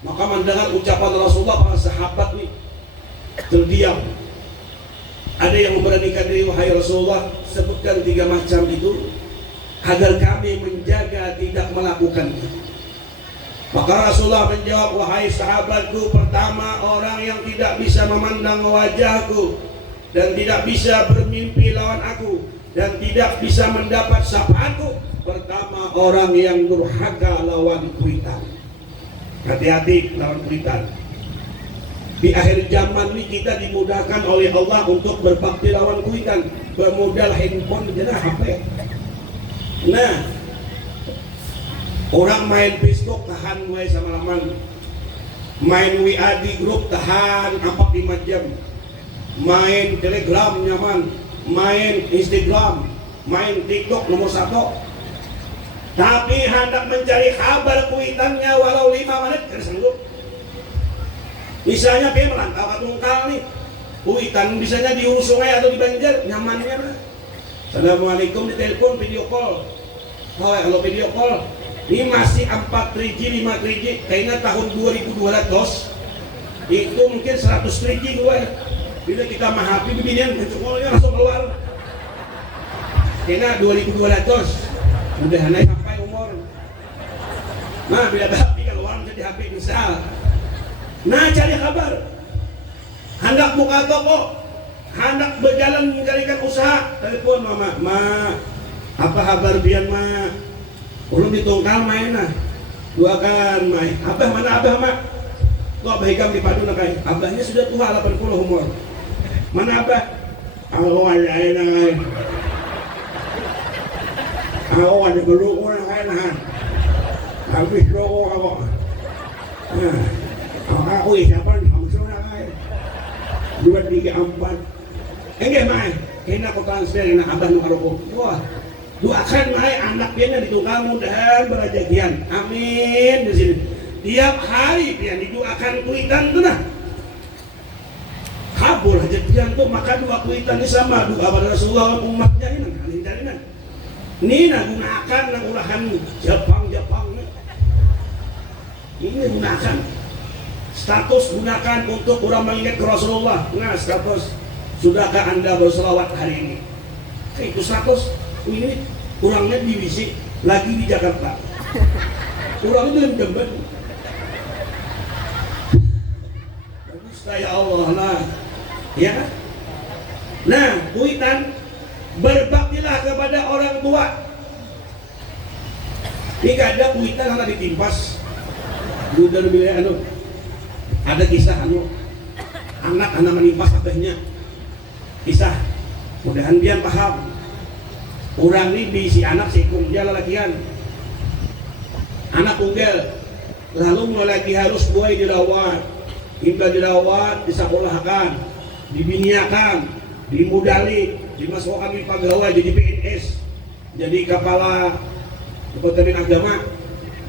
Maka mendengar ucapan Rasulullah, para sahabat nih terdiam. Ada yang memberanikan diri, wahai Rasulullah, sebutkan 3 macam itu agar kami menjaga tidak melakukan itu. Maka Rasulullah menjawab, wahai sahabatku, pertama orang yang tidak bisa memandang wajahku dan tidak bisa bermimpi lawan aku dan tidak bisa mendapat syafaatku, pertama orang yang durhaka lawan kuitan. Hati-hati lawan kuitan. Di akhir zaman ini kita dimudahkan oleh Allah untuk berbakti lawan kuitan, bermodal handphone dan HP. Nah, orang main Facebook tahan gue sama laman, main WA di grup tahan 4-5 jam, main Telegram nyaman, main Instagram, main TikTok nomor 1. Tapi hendak mencari kabar kuitannya walau 5 menit kan sanggup. Misalnya dia merantau ke Tungkal nih, kuitan bisanya di hulu sungai atau di Banjar, nyamannya lah. Assalamualaikum, di telepon video call. Oh ya, kalau video call ini masih 4 3G, 5 3G, kayaknya tahun 2200 itu mungkin 100 3G gue. Bila kita mahapi beginian, kecukolnya langsung keluar. Kayaknya 2200 udah naik sampai umur. Nah, bila HP keluar jadi HP misal. Nah, cari kabar. Hendak buka toko, hendak berjalan mencarikan usaha, telepon mama, ma, apa kabar bian ma? Belum ditungkal main nah, duakan main. Abah mana abah mak? Tuh abah hikam di padu nakai. Abahnya sudah tua 80 umur. Mana abah? Aku ada nakai. Aku ada geluk orang lain nah. Habis rokok aku. Nah, aku siapa nih? Kamu sudah nakai. 2, 3, 4. Enggak main. Kena aku transfer nak abah nak rokok. Wah. Doakan mai anak dia ditunggang mudahan berajagian. Amin di sini. Tiap hari dia didoakan kuitan tuh nah. Kabul hajagian tuh maka doa kuitan ini sama doa pada Rasulullah umatnya ini nah. Ini nah gunakan nang ulahan Jepang ini gunakan status gunakan untuk orang mengingat ke Rasulullah. Nah status sudahkah anda berselawat hari ini? Itu status ini kurangnya di Wisi lagi di Jakarta. Kurangnya dalam Jember. Bagus ya Allah lah. Ya. Nah, kuitan berbaktilah kepada orang tua. Ini ada kuitan anak ditimpas. Udah bilang ada kisah anak menimpas abahnya. Kisah. Mudahan dia paham. Orang ini bisi anak sekung dia lelakian. Anak tunggal. Lalu lagi harus buai dirawat. Hingga dirawat, disekolahkan, dibiniakan, dimudali, dimasukkan di pegawai jadi PNS, jadi kepala Departemen Agama,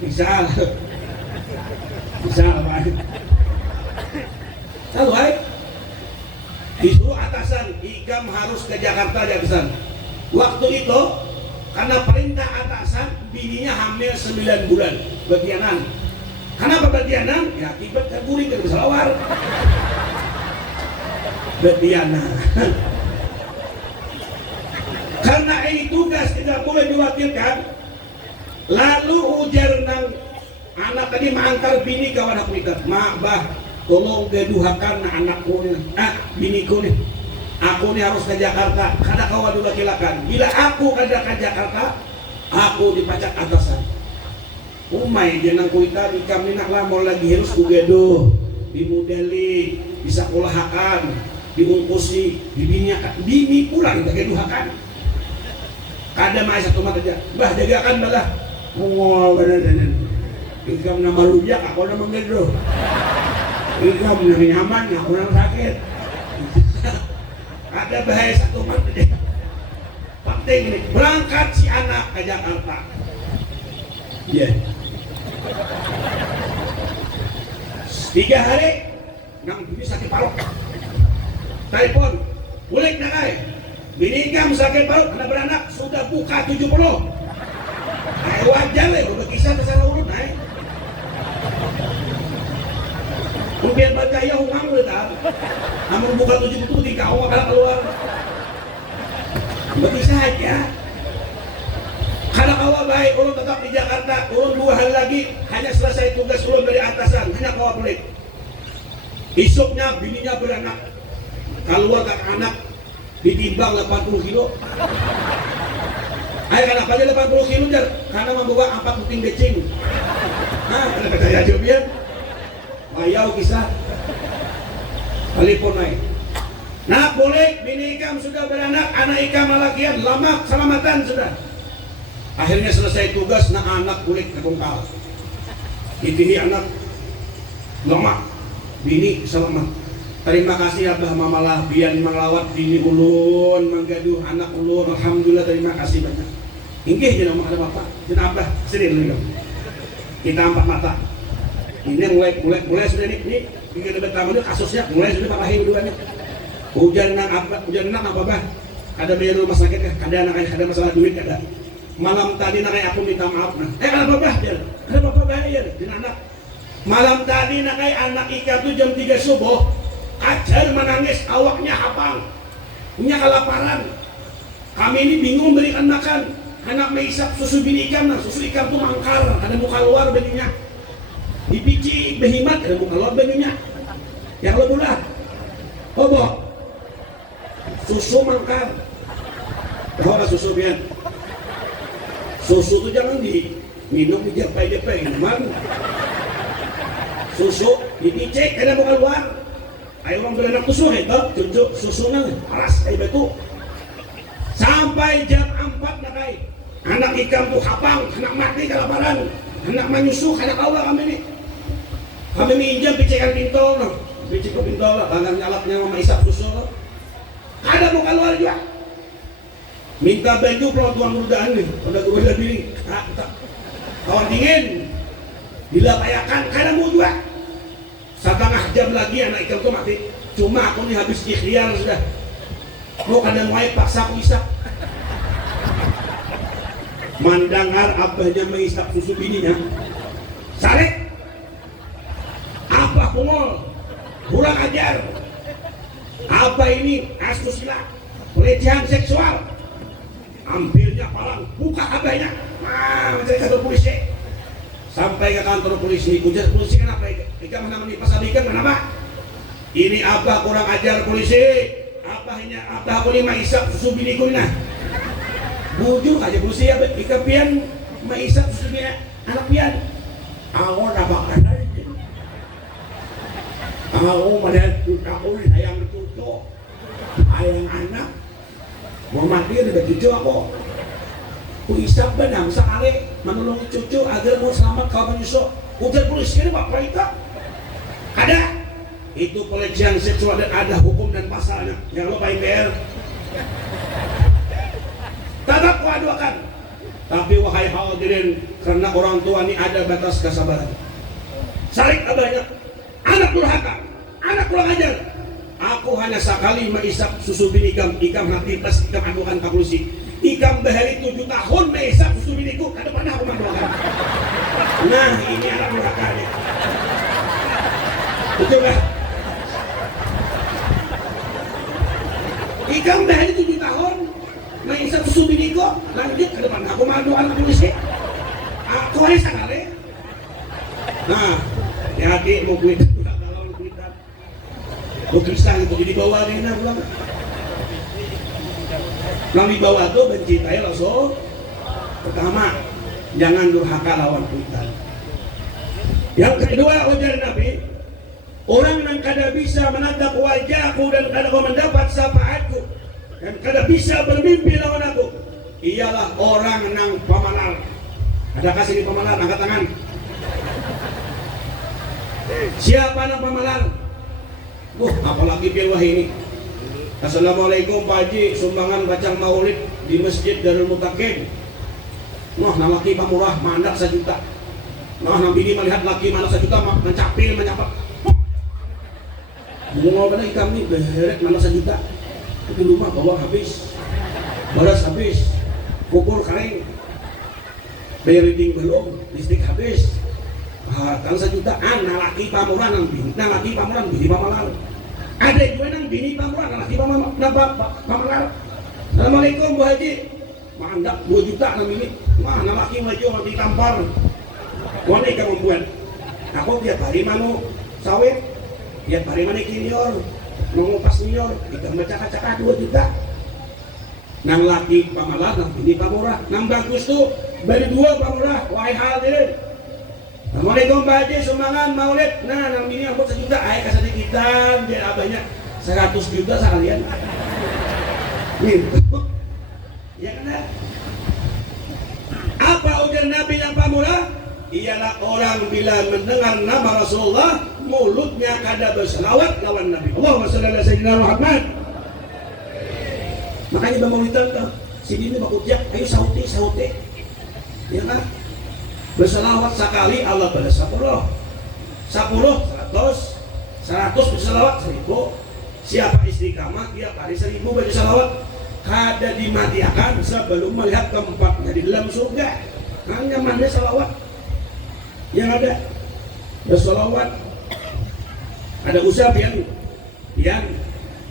bisa. Bisa apa? Tahu baik? Disuruh atasan, Ikam harus ke Jakarta dia pesan. Waktu itu karena perintah atasan, bininya hamil 9 bulan betianan. Kenapa betianan? Ya akibat kuring ke salawar. Betianan. Karena ini tugas tidak boleh diwakilkan. Lalu ujar nang anak tadi mengantar bini kawan aku itu, mak bah tolong geduhakan anakku nih, biniku nih. Aku nih harus ke Jakarta, karena kawan dulu kilakan. Bila aku ada ke Jakarta, aku dipacak atasan. Umay dia nang kuita di kami nak lamor lagi harus kugedo, dimodeli, bisa kulahakan, diungkusi, bini pulang kita geduhakan. Kada mai satu mata aja, bah jagakan balah. Wow, benar-benar. Ikam nama rujak, aku nama gedo. Ikam nama nyaman, aku nama sakit. Ada bahaya satu mata aja. Penting ini, berangkat si anak ke Jakarta. Iya. 3 hari, nang bini sakit parut. Telepon, bulik nakai. Bini Ikam sakit parut, anak beranak sudah buka 70. Wajar lah, udah kisah kesana urut naik. Kemudian berkaya umang udah tahu. Namun buka 70 itu tingkah awak kalau keluar. Begitu saja. Karena awak baik, ulun tetap di Jakarta. Ulun 2 hari lagi hanya selesai tugas ulun dari atasan. Hanya awak balik. Besoknya bininya beranak. Keluar ke anak ditimbang 80 kilo. Ayo kenapa aja 80 kilo jar? Karena membawa 4 puting becing. Ada percaya aja biar. Ayau kisah. Telepon naik. Nah boleh, bini Ikam sudah beranak, anak Ikam lalakian, lama selamatan sudah. Akhirnya selesai tugas, nah anak boleh kebongkal. Ini anak lama, bini selamat. Terima kasih Abah Mamalah biar melawat bini ulun, menggaduh anak ulun. Alhamdulillah terima kasih banyak. Inggih jenama ada bapak, jenama Abah sini dulu. Kita 4 mata. Ini mulai sudah ini kita pertama itu kasusnya mulai sudah patahin duanya. Hujan nang apa bah? Ada bayar rumah sakit ya? Ada masalah duit ada. Malam tadi nakai aku minta maaf nah. Kenapa bah? Kenapa bah bayar? Anak. Malam tadi nakai anak Ika tuh jam 3 subuh. Ajar menangis, awaknya hapang, punya kelaparan. Kami ini bingung berikan makan. Anak mehisap susu bini ikan, nah susu ikan tuh mangkar, ada muka luar beninya. Dipici behimat, ada muka luar beninya. Yang lo bulat, bobo, susu mangkar. Bawa susu biar. Susu tuh jangan diminum di jepai-jepai, gimana? Susu dipicik, ada muka luar. Ayo orang beranak susu itu, tunjuk susunya paras kayak betul. Sampai jam 4 nakai, anak Ikam tuh hapang, anak mati kelaparan, anak menyusu, anak awal kami ini. Kami minjam picikan pintol, picik pintol lah, tangan nyalaknya sama isap susu. Ada mau keluar juga. Minta baju perempuan mudaan nih, udah gue bilang pilih, kawan dingin, dilapayakan, kadang mau juga. Setengah jam lagi anak Ikam tuh mati. Cuma aku nih habis ikhtiar sudah. Mau kadang wae paksa aku isap. Mandangar abahnya mengisap susu bininya. Sarek. Apa pungol? Kurang ajar. Apa ini? Asusila. Pelecehan seksual. Ambilnya palang, buka abahnya. Mencari kantor polisi. Sampai ke kantor polisi, ujar polisi kenapa? Ikan mana di pasar ikan kenapa? Ini abah kurang ajar polisi. Abah aku ini maisap susu biniku nah. Bujur aja polisi ya, ikan pian maisap susunya anak pian. Aku nabakan aja. Aku melihat aku sayang cucu, ayang anak. Mau mati udah cucu aku. Ku isap benang sekali menolong cucu agar mau selamat kalau menyusul. Ujar polisi ini apa itu? Ada. Itu pelecehan seksual dan ada hukum dan pasalnya. Jangan lupa IPR. Tetap kuaduakan. Tapi wahai hadirin, karena orang tua ini ada batas kesabaran. Salik abahnya, anak durhaka, anak kurang ajar. Aku hanya sekali mengisap susu binikam, ikam hati plus ikam adukan ke polisi. Ikam bahari 7 tahun mengisap susu biniku, ke depan aku mandukan. Nah ini anak durhakanya. Betul gak? Ikam bahari 7 tahun mengisap susu biniku, lanjut ke depan aku mandukan ke polisi. Aku hanya sekali. Nah, hati mau kuit, kalau kuitan, mau kristal itu jadi bawa nih, nah pulang. Yang dibawa tuh mencintai Rasul. Pertama, jangan durhaka lawan kuitan. Yang kedua, ujar Nabi, orang yang kada bisa menatap wajahku dan kada mendapat syafaatku dan kada bisa bermimpi lawan aku, ialah orang yang pamalar. Ada kasih di pamalar, angkat tangan. Siapa nama pamalar? Apalagi biwah ini. Assalamualaikum Pak Haji, sumbangan bacang maulid di Masjid Darul Mutakin. Nah laki pamurah mandak 1 juta. Nah bini melihat laki mandak 1 juta mencapil menyapa. Mau pada ikam nih beret mandak 1 juta. Itu rumah bawang habis, beras habis, kupur kering, bayar reading belum, listrik habis. Kalau 1 juta, laki pamuran nang bini, laki pamuran bini pamalar. Ada juga nang bini pamuran, laki pamalar. Assalamualaikum Bu Haji, mandak 2 juta nang bini, laki maju nang ditampar. Wane kamu membuat. Aku tiap hari manu sawit, tiap hari mana kinior, mengupas kinior, kita mencakak-cakak 2 juta. Nang laki pamalar, nang bini pamuran, nang bagus tuh, beri 2 pamurah, wahai hadirin. Assalamualaikum Pak Haji, sumbangan maulid. Nah, nang ini aku 1 juta, ayo kasih kita, biar abahnya 100 juta sekalian. Gitu. Ya kan? Apa ujar Nabi yang pamurah? Ialah orang bila mendengar nama Rasulullah, mulutnya kada berselawat lawan Nabi. Allahumma shalli ala sayyidina Muhammad. Makanya bamaulidan tuh, sini ini bakujak, ayo sauti. Ya kan? Berselawat sekali Allah balas 10, 100 berselawat 1000. Siapa istiqamah tiap hari 1000 baca selawat, kada dimatiakan sebelum melihat tempatnya di dalam surga. Hanya mana selawat yang ada berselawat. Ada usap yang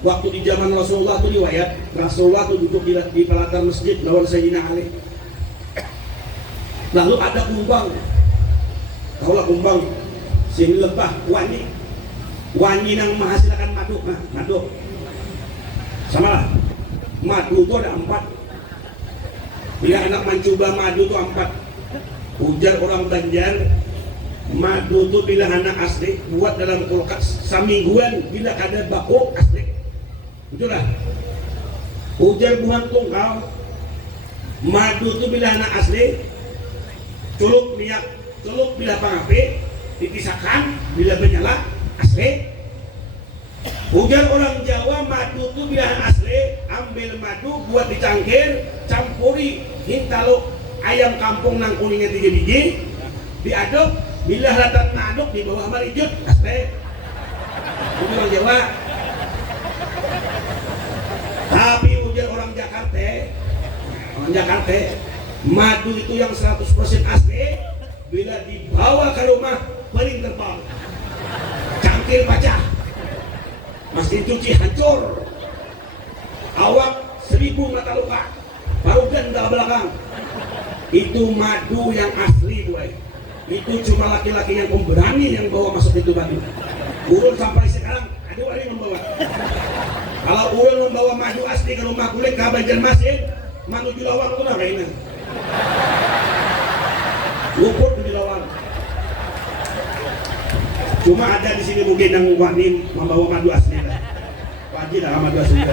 waktu di zaman Rasulullah itu riwayat Rasulullah itu duduk di pelataran masjid lawan Sayyidina Ali. Lalu ada kumbang, kaulah kumbang, sini lebah, wangi yang menghasilkan madu, sama lah, madu itu ada 4, bila anak mencoba madu itu 4, ujar orang Banjar, madu itu bila anak asli, buat dalam kulkas, semingguan bila ada bako asli, itulah, ujar buhan tungkal, madu itu bila anak asli, Culuk bila pangape, dipisahkan bila menyala asli. Ujar orang Jawa madu itu bila asli, ambil madu buat dicangkir, campuri hintalo ayam kampung nang kuningnya 3 biji, diaduk, bila latat ngaduk di bawah marijut asli. Itu orang Jawa. Tapi ujar orang Jakarta, madu itu yang 100% asli, bila dibawa ke rumah paling terpal, cangkir pecah, mesin cuci hancur, awak 1000 mata luka, baru ganda belakang. Itu madu yang asli boy. Itu cuma laki-laki yang pemberani yang bawa masuk itu madu. Urun sampai sekarang ada orang yang membawa. Kalau urun membawa madu asli ke rumah kulit ke Banjarmasin, menuju lawang itu namanya luput di lawan. Cuma ada di sini mungkin yang wani membawa madu asli lah. Wajib lah madu asli.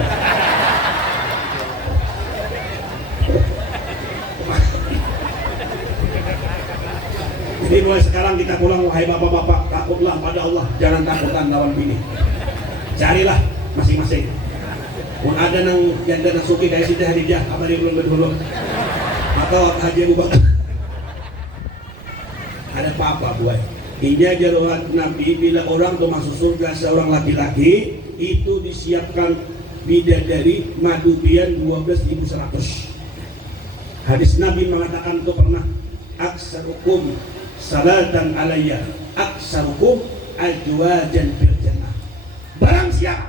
Jadi mulai sekarang kita pulang, wahai bapak-bapak, takutlah pada Allah, jangan takutan lawan bini. Carilah masing-masing. Mun ada nang janda nang suki kayak Siti Hadijah, abadi belum berdulu. Atau Haji Abu Bakar. Ada apa-apa buat Hingga jarurat Nabi bila orang tuh masuk surga seorang laki-laki itu disiapkan bidadari madubian 12.100. Hadis Nabi mengatakan tuh pernah aksarukum salatan alayya aksarukum ajwajan fil jannah. Barang siapa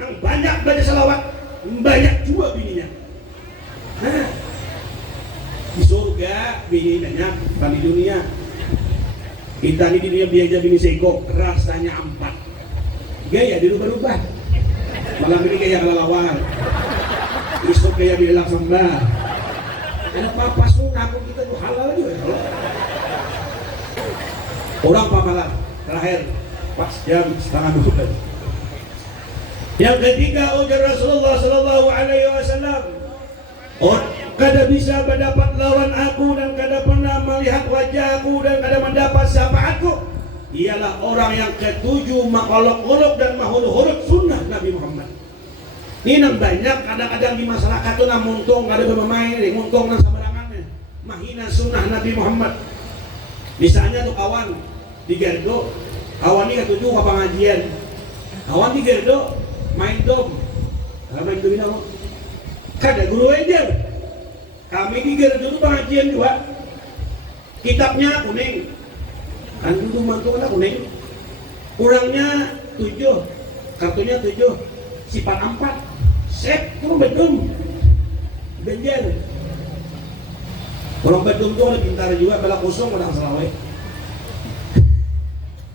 yang banyak baca salawat banyak juga bininya. Di surga bini banyak, bukan di dunia. Kita ini di dunia biasa bini seko, rasanya 4. Gaya dirubah-rubah. Malam ini gaya kelelawar. Esok gaya bilang sembah. Ada apa sunnah pun kita tuh halal juga. Orang pamalan terakhir pas jam 11:30. Yang ketiga ujar Rasulullah sallallahu alaihi wasallam, kada bisa mendapat lawan aku dan kada pernah melihat wajahku dan kada mendapat syafaatku ialah orang yang ketujuh mengolok-olok dan menghurut-hurut sunnah Nabi Muhammad. Ini nang banyak kadang-kadang di masyarakat tuh nang muntung kada bermain, muntung nang sembarangannya mahina sunnah Nabi Muhammad. Misalnya tuh kawan di Gerdo, kawan ini ketujuh ke pengajian, kawan di Gerdo main dom, main dom ini kada guru aja. Kami di Gerdo itu pengajian juga, kitabnya kuning, kan dulu mantu kena kuning, kurangnya 7, kartunya 7, sifat 4, set, kurang bedum, benjel. Orang bedum itu ada pintar juga, bela kosong kadang selawai.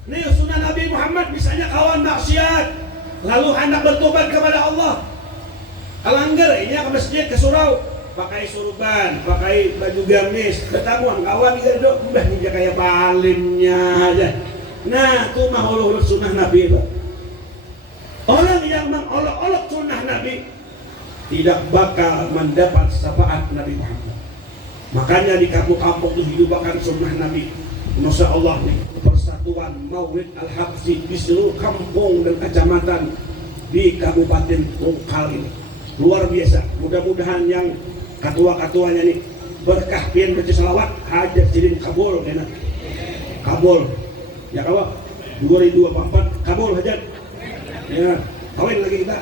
Ini sunnah Nabi Muhammad, misalnya kawan maksiat, lalu hendak bertobat kepada Allah, alanggar ini ke masjid ke surau, pakai surban, pakai baju gamis, ketemu kawan gitu, udah nih kayak balimnya aja. Nah, itu mah olok-olok sunnah Nabi itu. Orang yang mengolok-olok sunnah Nabi tidak bakal mendapat syafaat Nabi Muhammad. Makanya di kampung-kampung itu hidupkan sunnah Nabi. Masya Allah nih, persatuan Maulid Al-Habsyi di seluruh kampung dan kecamatan di Kabupaten Bungkal ini luar biasa. Mudah-mudahan yang ketua-ketuanya nih berkah pian baca salawat hajat jirin kabul enak kabul ya kawan 2024 kabul hajat ya kawin lagi kita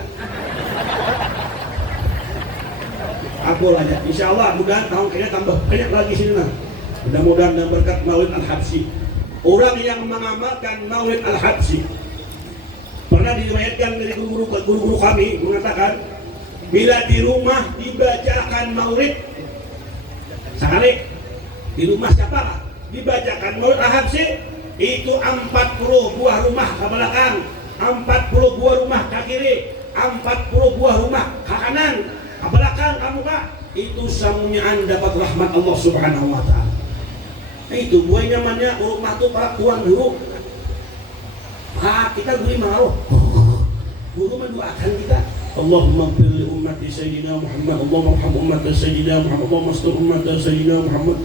kabul aja insyaallah. Mudah tahun kayaknya tambah banyak lagi sini nah. Mudah-mudahan dan berkat Maulid Al-Habsyi. Orang yang mengamalkan Maulid Al-Habsyi pernah diriwayatkan dari guru-guru kami mengatakan bila di rumah dibacakan Maulid sekali di rumah siapa dibacakan Maulid Al-Habsyi itu 40 buah rumah ke belakang, 40 buah rumah ke kiri, 40 buah rumah ke kanan, ke belakang kamu kak itu semuanya dapat rahmat Allah Subhanahu wa ta'ala. Itu buah nyamannya rumah tuh para tuan guru. Kita guru maruh. Guru mendoakan kita. Allahumma ighfir li ummati sayyidina Muhammad, Allahumma arham ummati sayyidina Muhammad, Allahumma astur ummati sayyidina Muhammad,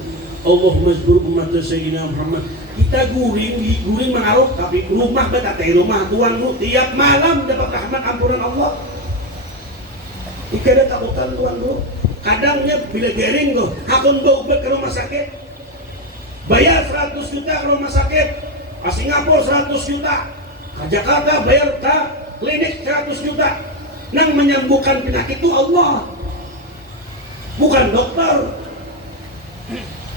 Allahumma asbur ummati sayyidina Muhammad. Kita guring menaruh tapi rumah berkata rumah tuan guru tiap malam dapat rahmat ampunan Allah. Ika ada takutan tuan guru. Kadangnya bila gering tuh, hakun bau ke rumah sakit. Bayar 100 juta ke rumah sakit, ke Singapura 100 juta, ke Jakarta bayar ke klinik 100 juta. Yang menyembuhkan penyakit itu Allah, bukan dokter.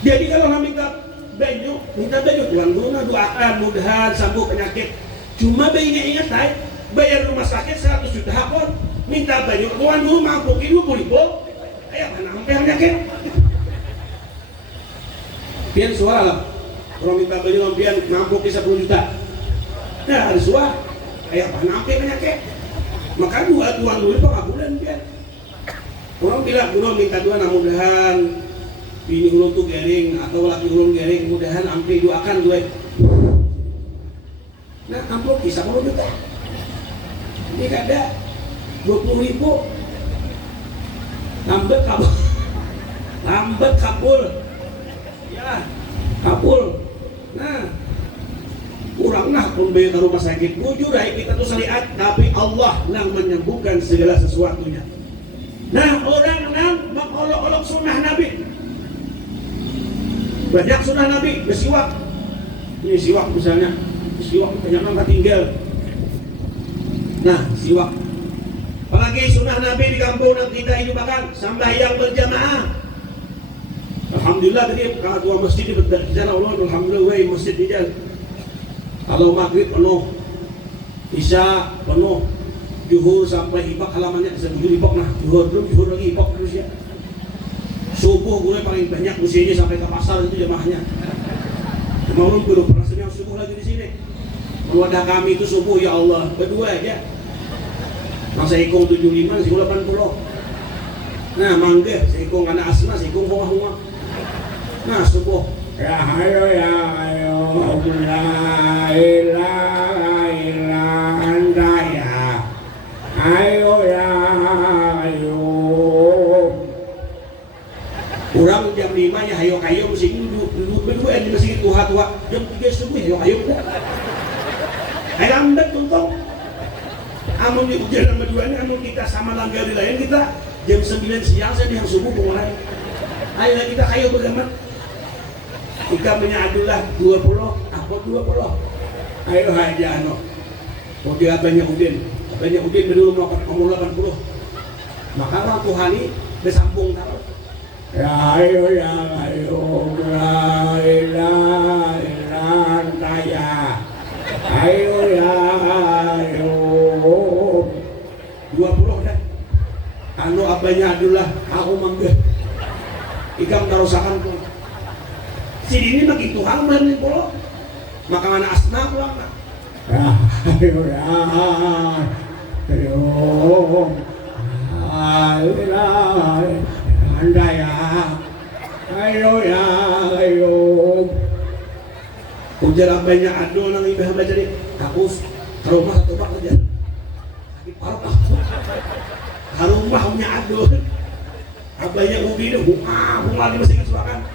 Jadi kalau minta baju tuan guru doakan mudahan sembuh penyakit. Cuma bayinya ingat bayar rumah sakit 100 juta pun minta baju tuan guru mampu 20.000. Ayo mana sampai penyakit? Pian suara lah, kalau minta beli pian mampu 10 juta. Nah ada suara, kayak apa nampi penyakit? Maka dua tuan dulu pengabulan pian. Orang bilang guru minta dua mudahan bini ulun tuh garing atau laki ulun garing, mudahan ampi doakan gue. Nah amplop 10 juta. Ini ada 20.000. Lambat kabul. Ya, kabul. Nah, kurang nah pun bayar ke rumah sakit. Jujur kita tuh syariat, tapi Allah yang menyembuhkan segala sesuatunya. Nah, orang yang mengolok-olok sunnah Nabi, banyak sunnah Nabi bersiwak. Ini siwak misalnya, siwak banyak orang tinggal. Nah, siwak. Apalagi sunnah Nabi di kampung yang kita hidupkan sembahyang berjamaah. Alhamdulillah tadi kalau tua masjid di sana Allah, alhamdulillah wahai masjid di jalan. Kalau maghrib penuh, isya penuh, zuhur sampai ibak halamannya zuhur ibak nah, zuhur lagi ibak terus ya. Subuh gue paling banyak musimnya sampai ke pasar itu jamaahnya. Kemarin gue pernah sedang subuh lagi di sini. Keluarga kami itu subuh ya Allah berdua aja. Masa ikung 75, sikung 80. Nah mangga, sikung karena asma, sikung hunga-hunga. Nah subuh. Ya ayo ya ayo, la ilaha illa anta ya. Ayo ya ayo. Kurang jam 5 ya ayo mesti duduk berdua di masjid tua-tua. Jam 3 subuh ayo. Ayo lambat tuntong. Amun di ujian nomor 2 ini amun kita sama langgar di lain kita jam 9 siang saya yang subuh mulai. Ayo kita ayo bergamat. Jika menyadulah 20, apa 20? Ayo aja ano. Mau dia banyak udin dulu melakukan umur 80. Maka orang Tuhani bersambung taruh. Ya ayo ya ayo la ilaha illa anta ya. Ayo ya ayo. 20 dah. Anu abahnya adalah aku manggah. Ikam tarusakan pun. Si ini begitu hal main polo. Maka mana asna pulang nak. Ayo ya. Ayo. Ayo. Anda ya. Ayo ya. Ayo. Ujar abahnya adu nang ibah baca ni. Aku rumah satu bak aja. Sakit parah. Harumah punya adu. Abahnya ubi dah bunga di masjid surakan.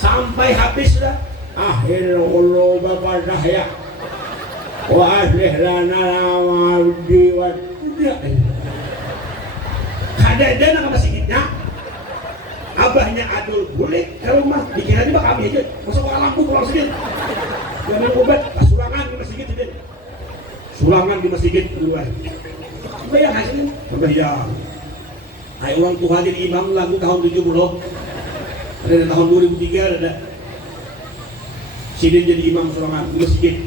Sampai habis dah. Akhir ulu bapak dahya. Wa aslih lana wa'udi wa kada ada nak masjidnya. Abahnya adul boleh ke rumah bikin aja bak kami aja. Masuk ke lampu pulang sedikit. Jangan obat sulangan di masjid itu. Sulangan di masjid keluar. Bayang hasilnya. Bayang. Hai orang Tuhan jadi imam lagu tahun 70. Ada tahun 2003 ada. Sidin jadi imam sulangan di masjid.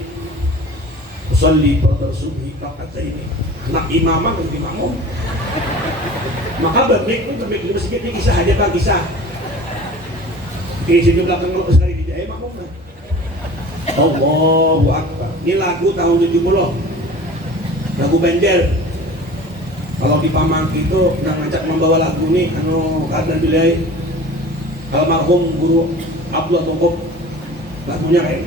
Usolli pada subuh kata ini. Anak imamah menjadi makmum. Maka berbalik di masjid ini kisah aja bang kisah. Di sini belakang kalau sekali di jaya makmum. Allahu Akbar. Ini lagu tahun 70. Lagu Banjar. Kalau di Pamang itu nggak ngajak membawa lagu nih, anu karena bilai almarhum guru Abdul Tokop lagunya kayak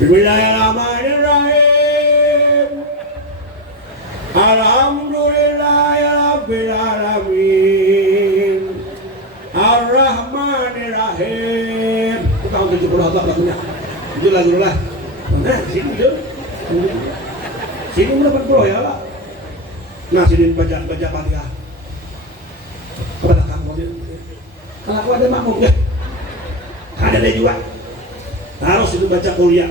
Bismillahirrahmanirrahim. Alhamdulillahirabbil alamin. Ar-Rahmanirrahim. Itu tahun 70 lagunya. Itu lagu lah. Nah, sini tu. Sini berapa puluh ya lah. Nah, sini baca Fatihah. Kepada kamu dia. Kalau aku ada makmum ya. Ada dia juga. Harus itu baca kuliah.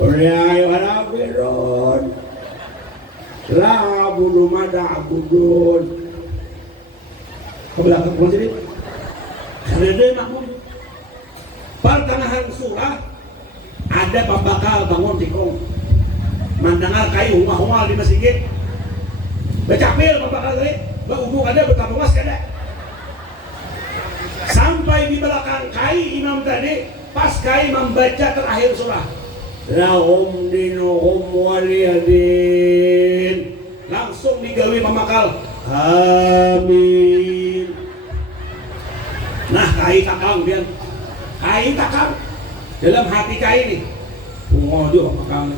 Kuliah ayuharabirun. La budu mada'budun. Kepada kamu sini. Ada dia makmum. Pertengahan surah ada pembakal bangun tikung. Mendengar kayu hungal di masjid. Becapil pembakal tadi. Berhubung ada betapa mas ada. Sampai di belakang kai imam tadi, pas kai membaca terakhir surah. Lahum dinuhum waliyadin. Langsung digawi pembakal. Amin. Nah kai takang dia. Kai takang dalam hati kai ini. Waduh pembakal.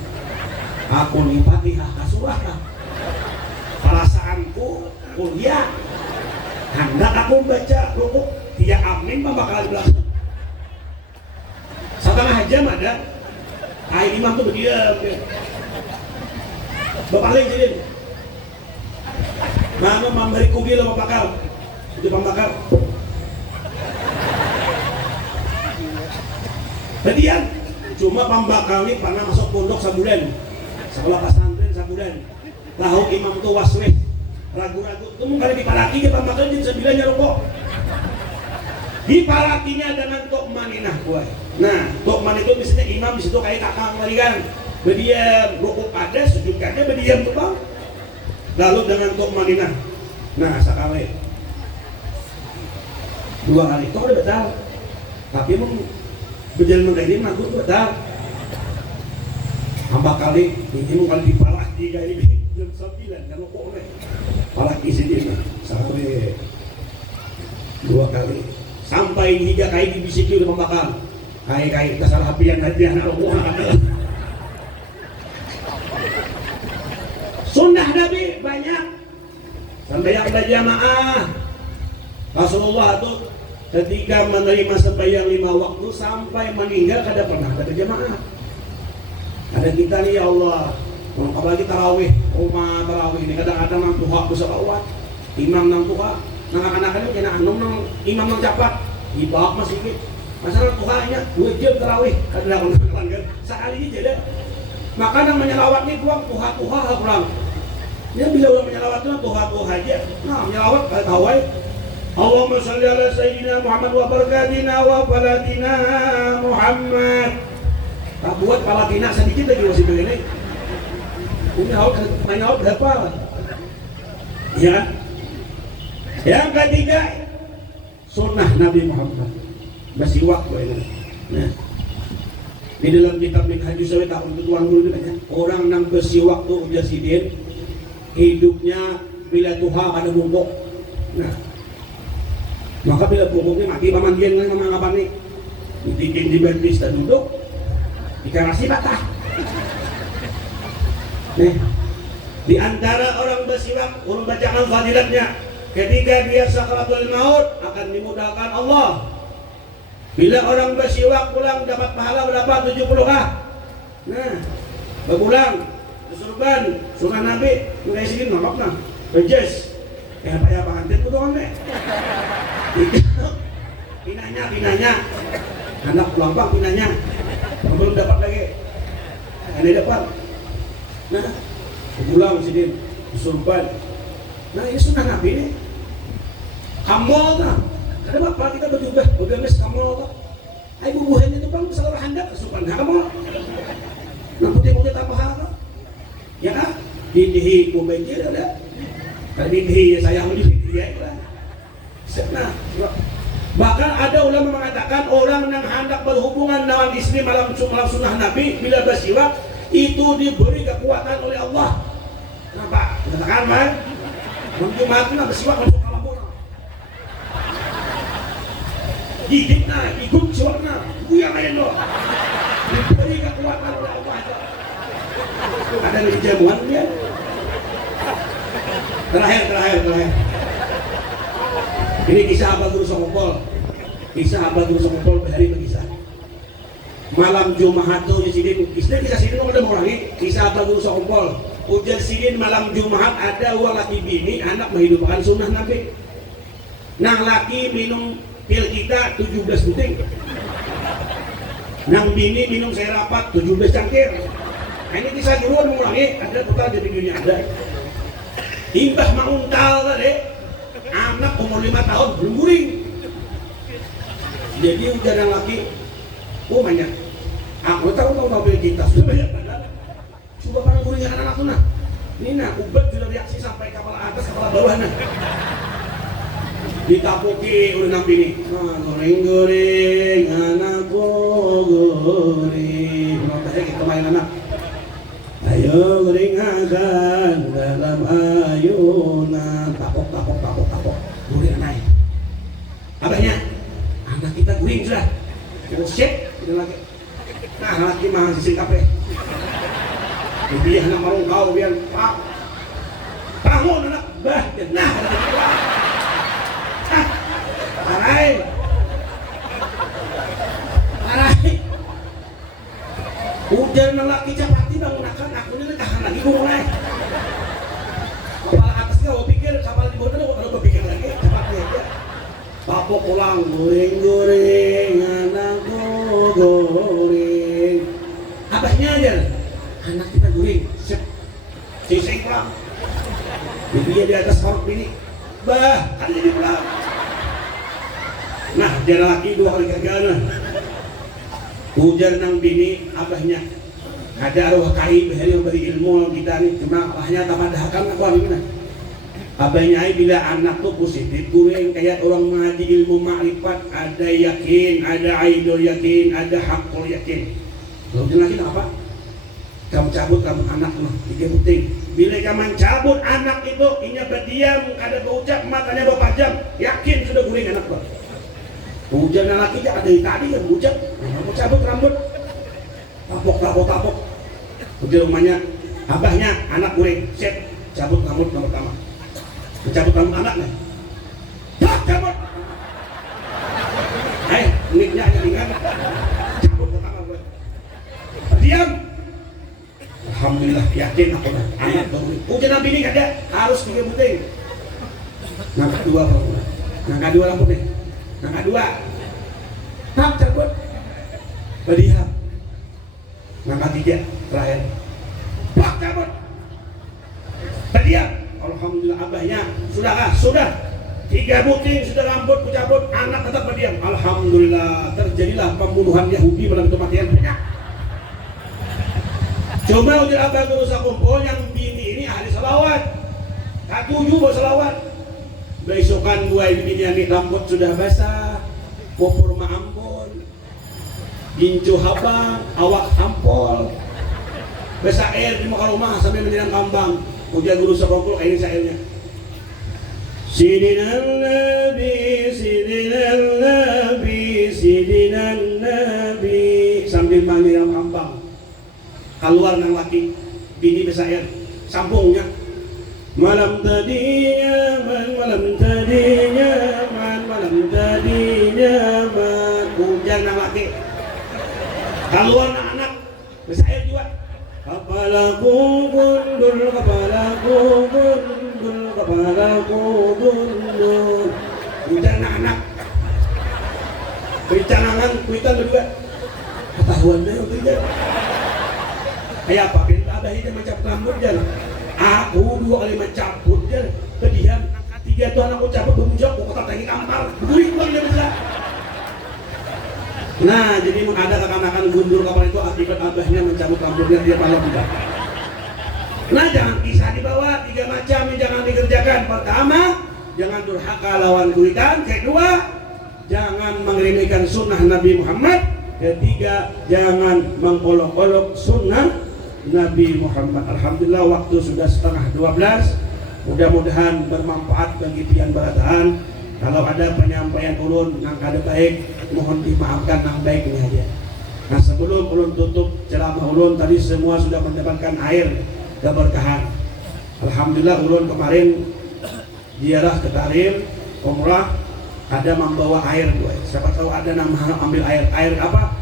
Aku nih Fatihah kasurah lah. Perasaanku kuliah. Hendak aku baca rukuk. Dia amin bakal belakang. Setengah jam ada. Air imam tuh berdiam. Berpaling jadi. Mama memberi kubil sama bakal. Itu pembakal. Bedian cuma pambakal ini pernah masuk pondok sabulan, sekolah pesantren sabulan, tahu imam tuh waswes ragu-ragu, itu mungkin dipalaki ke pambakal jam 9 rokok, dipalakinya dengan tokman inah kuai. Nah tokman itu misalnya imam di situ kayak kakak ngalikan, berdiam rokok ada sujud ada berdiam tuh bang, lalu dengan tokman inah, nah sekali 2 kali itu udah betul, tapi emang berjalan mengairi makut betul. Hamba kali ini mau kali dipalak 3 ini jam 9 kalau kok oleh palak isi dia sampai 2 kali sampai 3 kali dibisiki oleh pembakal. Kai kesalahan apian aja anak rokok ada. Sunnah Nabi banyak sampai yang berjamaah. Rasulullah itu ketika menerima sembahyang 5 waktu sampai meninggal kada pernah ada jamaah. Ada kita nih ya Allah, apalagi tarawih, rumah tarawih ini kadang-kadang nang tuha bisa kawat, imam nang tuha, nang anak-anak ini kena anum nang imam nang capat, ibak masih gitu. Masalah tuhanya 2 jam tarawih, kadang-kadang kan sekali ini jadi. Maka nang menyelawat ini tuang tuha kurang. Dia bila orang menyelawat itu tuha aja, nah menyelawat kada tawai. Allahumma shalli ala sayyidina Muhammad wa barakatina wa falatina Muhammad. Tak buat palatina sedikit lagi masih begini. Ini main out berapa? Ya. Yang ketiga sunnah Nabi Muhammad. Masih waktu ini. Nah. Di dalam kitab Minhajus Sawi tak untuk tuan guru banyak. Orang nang besi waktu ujar sidin hidupnya bila Tuhan ada bungkuk. Nah. Maka bila bungkuknya mati pamandian kan sama apa nih? Dibikin di berdis dan duduk. Dikarasi patah. Nih, di antara orang bersiwak, orang bacaan fadilatnya, ketika dia sakaratul maut akan dimudahkan Allah. Bila orang bersiwak pulang dapat pahala berapa? 70 ah. Nah, berpulang, bersurban, surah Nabi, mulai sini nolak nah, bejes. Apa ya pengantin itu kan deh. Pinanya, anak pulang bang pinanya. Belum dapat lagi, ada dapat. Nah, pulang sini, surban. Nah ini sunnah Nabi ini. Kamol tak? Ada apa kita berjubah, bergamis kamol tak? Ayo bubuhan itu bang, salah hendak surban kamol. Nah putih tambah apa? Ya kan? Didihi kubenci ada. Tadi didihi saya mau didihi ya. Nah. Bahkan ada ulama mengatakan orang yang hendak berhubungan dengan istri malam sunnah Nabi bila bersiwak itu diberi kekuatan oleh Allah. Kenapa? Katakan man, Jumat itu bersiwak masuk kalabur. Gigitnya, ikut siwaknya, yang lain loh. Diberi kekuatan oleh Allah. Ada di jamuan dia. Terakhir. Ini kisah Abah Guru Songkol. Berhari berkisah. Malam Jumat tuh sidin, kisah sidin ada mengurangi. Kisah Abah Guru Songkol. Ujar sidin malam Jumat ada uang laki bini anak menghidupkan sunnah Nabi. Nang laki minum pil kita 17 buting. Nang bini minum saya rapat 17 cangkir. Nah, ini kisah guru mengurangi. Ada total di dunia ada. Imbah mauntal tadi. Anak umur 5 tahun belum guring. Jadi ujar yang laki, oh banyak. Aku tahu mobil kita sudah banyak badan. Coba para guring anak tuh nah. Ini nah ubat sudah reaksi sampai kepala atas kepala bawah nah. Ditapuki udah nabi ini. Goreng anakku goreng. Makanya kita main anak. Ayo gorengakan dalam ayunan. Tapok. Guring naik. Abahnya, anak kita guring sudah. Kita shake, kita lagi. Nah, laki mah sising kape. Jadi anak marung kau biar pak. Bangun anak bah. Nah, Arai. Ujar lelaki capati bangunakan aku ini tahan lagi gue mulai. Kepala atasnya gue pikir, kepala di bawah gue pikir lagi capati aja. Bapak pulang goreng anakku goreng. aja. Anak kita guring, sip, sising pulang. Jadi dia di atas korok bini, bah, kan jadi pulang. Nah, dia laki 2 kali gagal nah. Hujan nang bini abahnya. Ada arwah kai bahari beri ilmu kita nih, cuma abahnya tak ada hakam aku gimana? Abahnya bila anak tuh positif, gue kayak orang mengaji ilmu makrifat, ada yakin, ada aidul yakin, ada hakul yakin. Lalu lagi apa? Kamu cabut kamu anak mah, itu penting. Bila kamu cabut anak itu, inya berdiam, ada berucap matanya berpajam, yakin sudah guring anak lo. Hujan laki aja ada tadi kan hujan, kamu cabut rambut, tapok. Di rumahnya, abahnya anak guring, set, cabut rambut yang pertama. Mencabut rambut anaknya, cabut. Niknya aja ringan, cabut pertama gue. Diam. Alhamdulillah yakin aku lah anak baru. Hujan nabi ini ada harus 3 buting. Nangka 2 baru. Nangka 2 rambut nih. Nangka 2. Tak cabut. Berdiam. Nangka 3 terakhir. Pak cabut. Berdiam. Alhamdulillah abahnya sudah 3 buting sudah rambut kucabut, anak tetap berdiam. Alhamdulillah terjadilah pembunuhan Yahudi pada kematian banyak. Cuma ujar abang guru sakumpul yang bini ini ahli salawat, tak 7 bersalawat. Besokan 2 bini yang rambut sudah basah, popor ma'ampun, gincu habang, awak hampol, basah air di muka rumah sampai menjelang kambang. Ujar guru sakumpul ini sairnya. Sidinal Nabi, Sidinal Nabi, Sidinal Nabi, sambil manggil kambang. Keluar nang laki bini besair sambungnya malam tadi nyaman hujan nang laki keluar nang anak besair juga kepalaku gundul hujan nang anak bericanangan kuitan juga ketahuan deh hujan. Kayak apa? Bila abah ini mencabut rambut jan. Aku 2 kali mencabut jan. Kediam, 3 tuh anakku cabut bermunjak, aku kotak lagi kampar. Duit lagi dia bisa. Nah, jadi ada kekanakan gundur kapal itu akibat abahnya mencabut rambutnya dia malah tidak. Nah, jangan kisah dibawa 3 macam yang jangan dikerjakan. Pertama, jangan durhaka lawan kuitan. Kedua, jangan mengeremehkan sunnah Nabi Muhammad. Ketiga, jangan mengolok-olok sunnah Nabi Muhammad. Alhamdulillah waktu sudah setengah 12. Mudah-mudahan bermanfaat bagi pian barataan. Kalau ada penyampaian ulun yang kada baik, mohon dimaafkan yang baiknya aja. Nah, sebelum ulun tutup ceramah ulun tadi semua sudah mendapatkan air keberkahan. Alhamdulillah ulun kemarin ziarah ke Tarim umrah ada membawa air gue. Siapa tahu ada nama ambil air apa?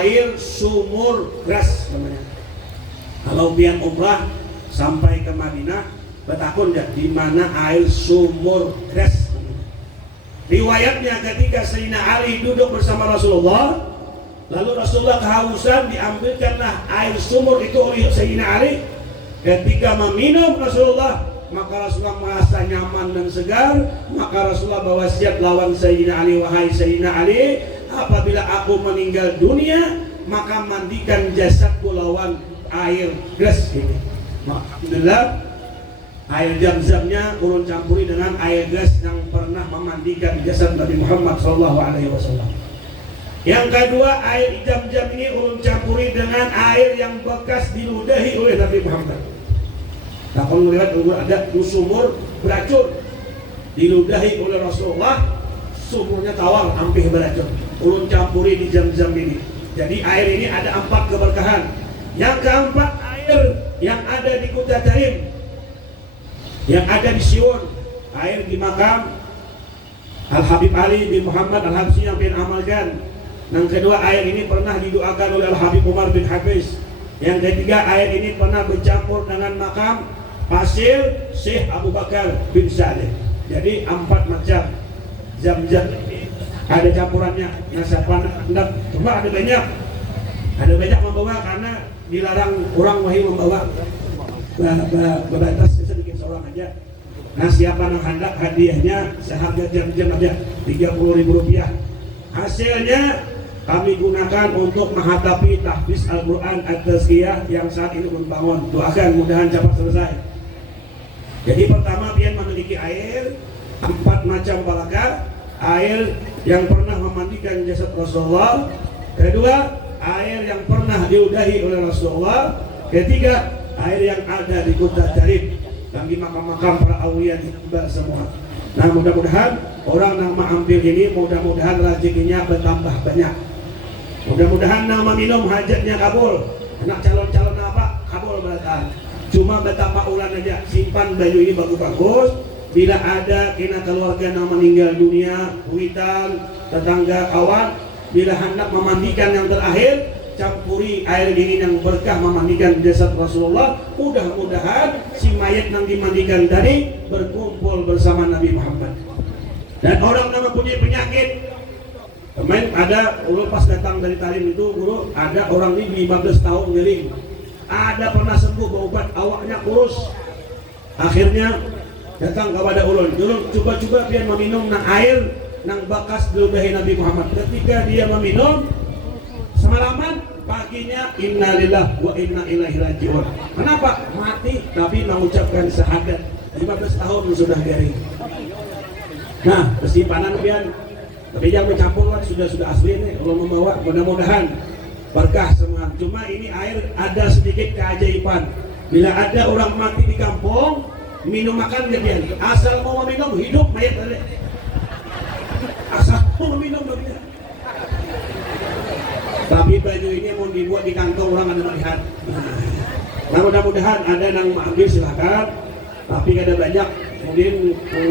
Air sumur gras namanya. Kalau pian umrah sampai ke Madinah, betakun ya di mana air sumur gras. Riwayatnya ketika Sayyidina Ali duduk bersama Rasulullah, lalu Rasulullah kehausan, diambilkanlah air sumur itu oleh Sayyidina Ali. Ketika meminum Rasulullah, maka Rasulullah merasa nyaman dan segar. Maka Rasulullah berwasiat lawan Sayyidina Ali, wahai Sayyidina Ali, apabila aku meninggal dunia, maka mandikan jasadku lawan air glas ini. Alhamdulillah air zam-zamnya ulun campuri dengan air glas yang pernah memandikan jasad Nabi Muhammad SAW. Yang kedua, air zam-zam ini ulun campuri dengan air yang bekas diludahi oleh Nabi Muhammad. Nah, kalau melihat ada sumur beracun diludahi oleh Rasulullah, sumurnya tawar hampir beracun. Ulun campuri di zam-zam ini. Jadi air ini ada 4 keberkahan. Yang keempat, air yang ada di Kota Tarim, yang ada di Siwon, air di makam Al-Habib Ali bin Muhammad Al-Habsyi yang bin amalkan. Yang kedua, air ini pernah didoakan oleh Al-Habib Umar bin Hafiz. Yang ketiga, air ini pernah bercampur dengan makam pasir Syekh Abu Bakar bin Saleh. Jadi 4 macam zam-zam ini ada campurannya. Nah, siapa hendak cuma ada banyak membawa karena dilarang orang wahai membawa berbatas sedikit seorang aja. Nah, siapa yang hendak hadiahnya seharga jam-jam aja Rp30.000. Hasilnya kami gunakan untuk menghadapi tahfiz Al-Quran At-Tazkiyah yang saat ini membangun. Doakan mudahan cepat selesai. Jadi pertama dia memiliki air 4 macam barakah. Air yang pernah memandikan jasad Rasulullah. Kedua, air yang pernah diudahi oleh Rasulullah. Ketiga, air yang ada di kota Jarib dan di makam-makam para awliya hibah semua. Nah, mudah-mudahan orang yang mengambil ini mudah-mudahan rezekinya bertambah banyak. Mudah-mudahan nama minum hajatnya kabul. Anak calon-calon apa? Kabul beratan. Cuma betapa ulan aja simpan baju ini bagus-bagus. Bila ada kena keluarga yang meninggal dunia, witan, tetangga, kawan, bila hendak memandikan yang terakhir, campuri air dingin yang berkah memandikan jasad Rasulullah. Mudah-mudahan si mayat yang dimandikan tadi berkumpul bersama Nabi Muhammad. Dan orang yang mempunyai penyakit, kemarin ada ulun pas datang dari Tarim itu, guru, ada orang ini 15 tahun nyeri, ada pernah sembuh berobat, awaknya kurus. Akhirnya datang kepada ulun, coba-coba dia meminum air nang bakas diludahi Nabi Muhammad. Ketika dia meminum semalaman, paginya innalillah wa inna ilaihi rajiun. Kenapa? Mati tapi mengucapkan syahadat. 15 tahun sudah garing. Nah, kesimpanan pian. Tapi jangan mencampur lah, sudah asli nih. Kalau membawa, mudah-mudahan berkah semua. Cuma ini air ada sedikit keajaiban. Bila ada orang mati di kampung, minum makan dia pian. Asal mau minum hidup mayat tadi. Asal mau minum dia. Tapi baju ini mau dibuat di kantong orang ada melihat. Nah, mudah-mudahan ada yang mengambil silakan. Tapi ada banyak, mungkin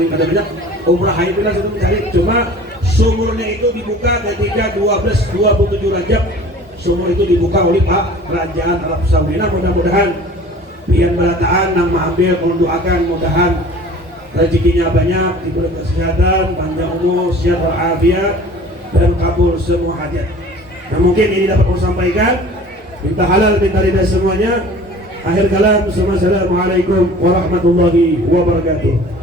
ada banyak umrah itu lah sudah mencari. Cuma sumurnya itu dibuka ketika 27 Rajab. Sumur itu dibuka oleh Pak Kerajaan Arab Saudi. Nah, mudah-mudahan pian berataan yang mengambil, mendoakan mudahan rezekinya banyak, diberi kesehatan, panjang umur, sehat walafiat, dan kabul semua hajat. Nah, mungkin ini dapat saya sampaikan. Minta halal, minta ridha semuanya. Akhir kalam, assalamualaikum warahmatullahi wabarakatuh.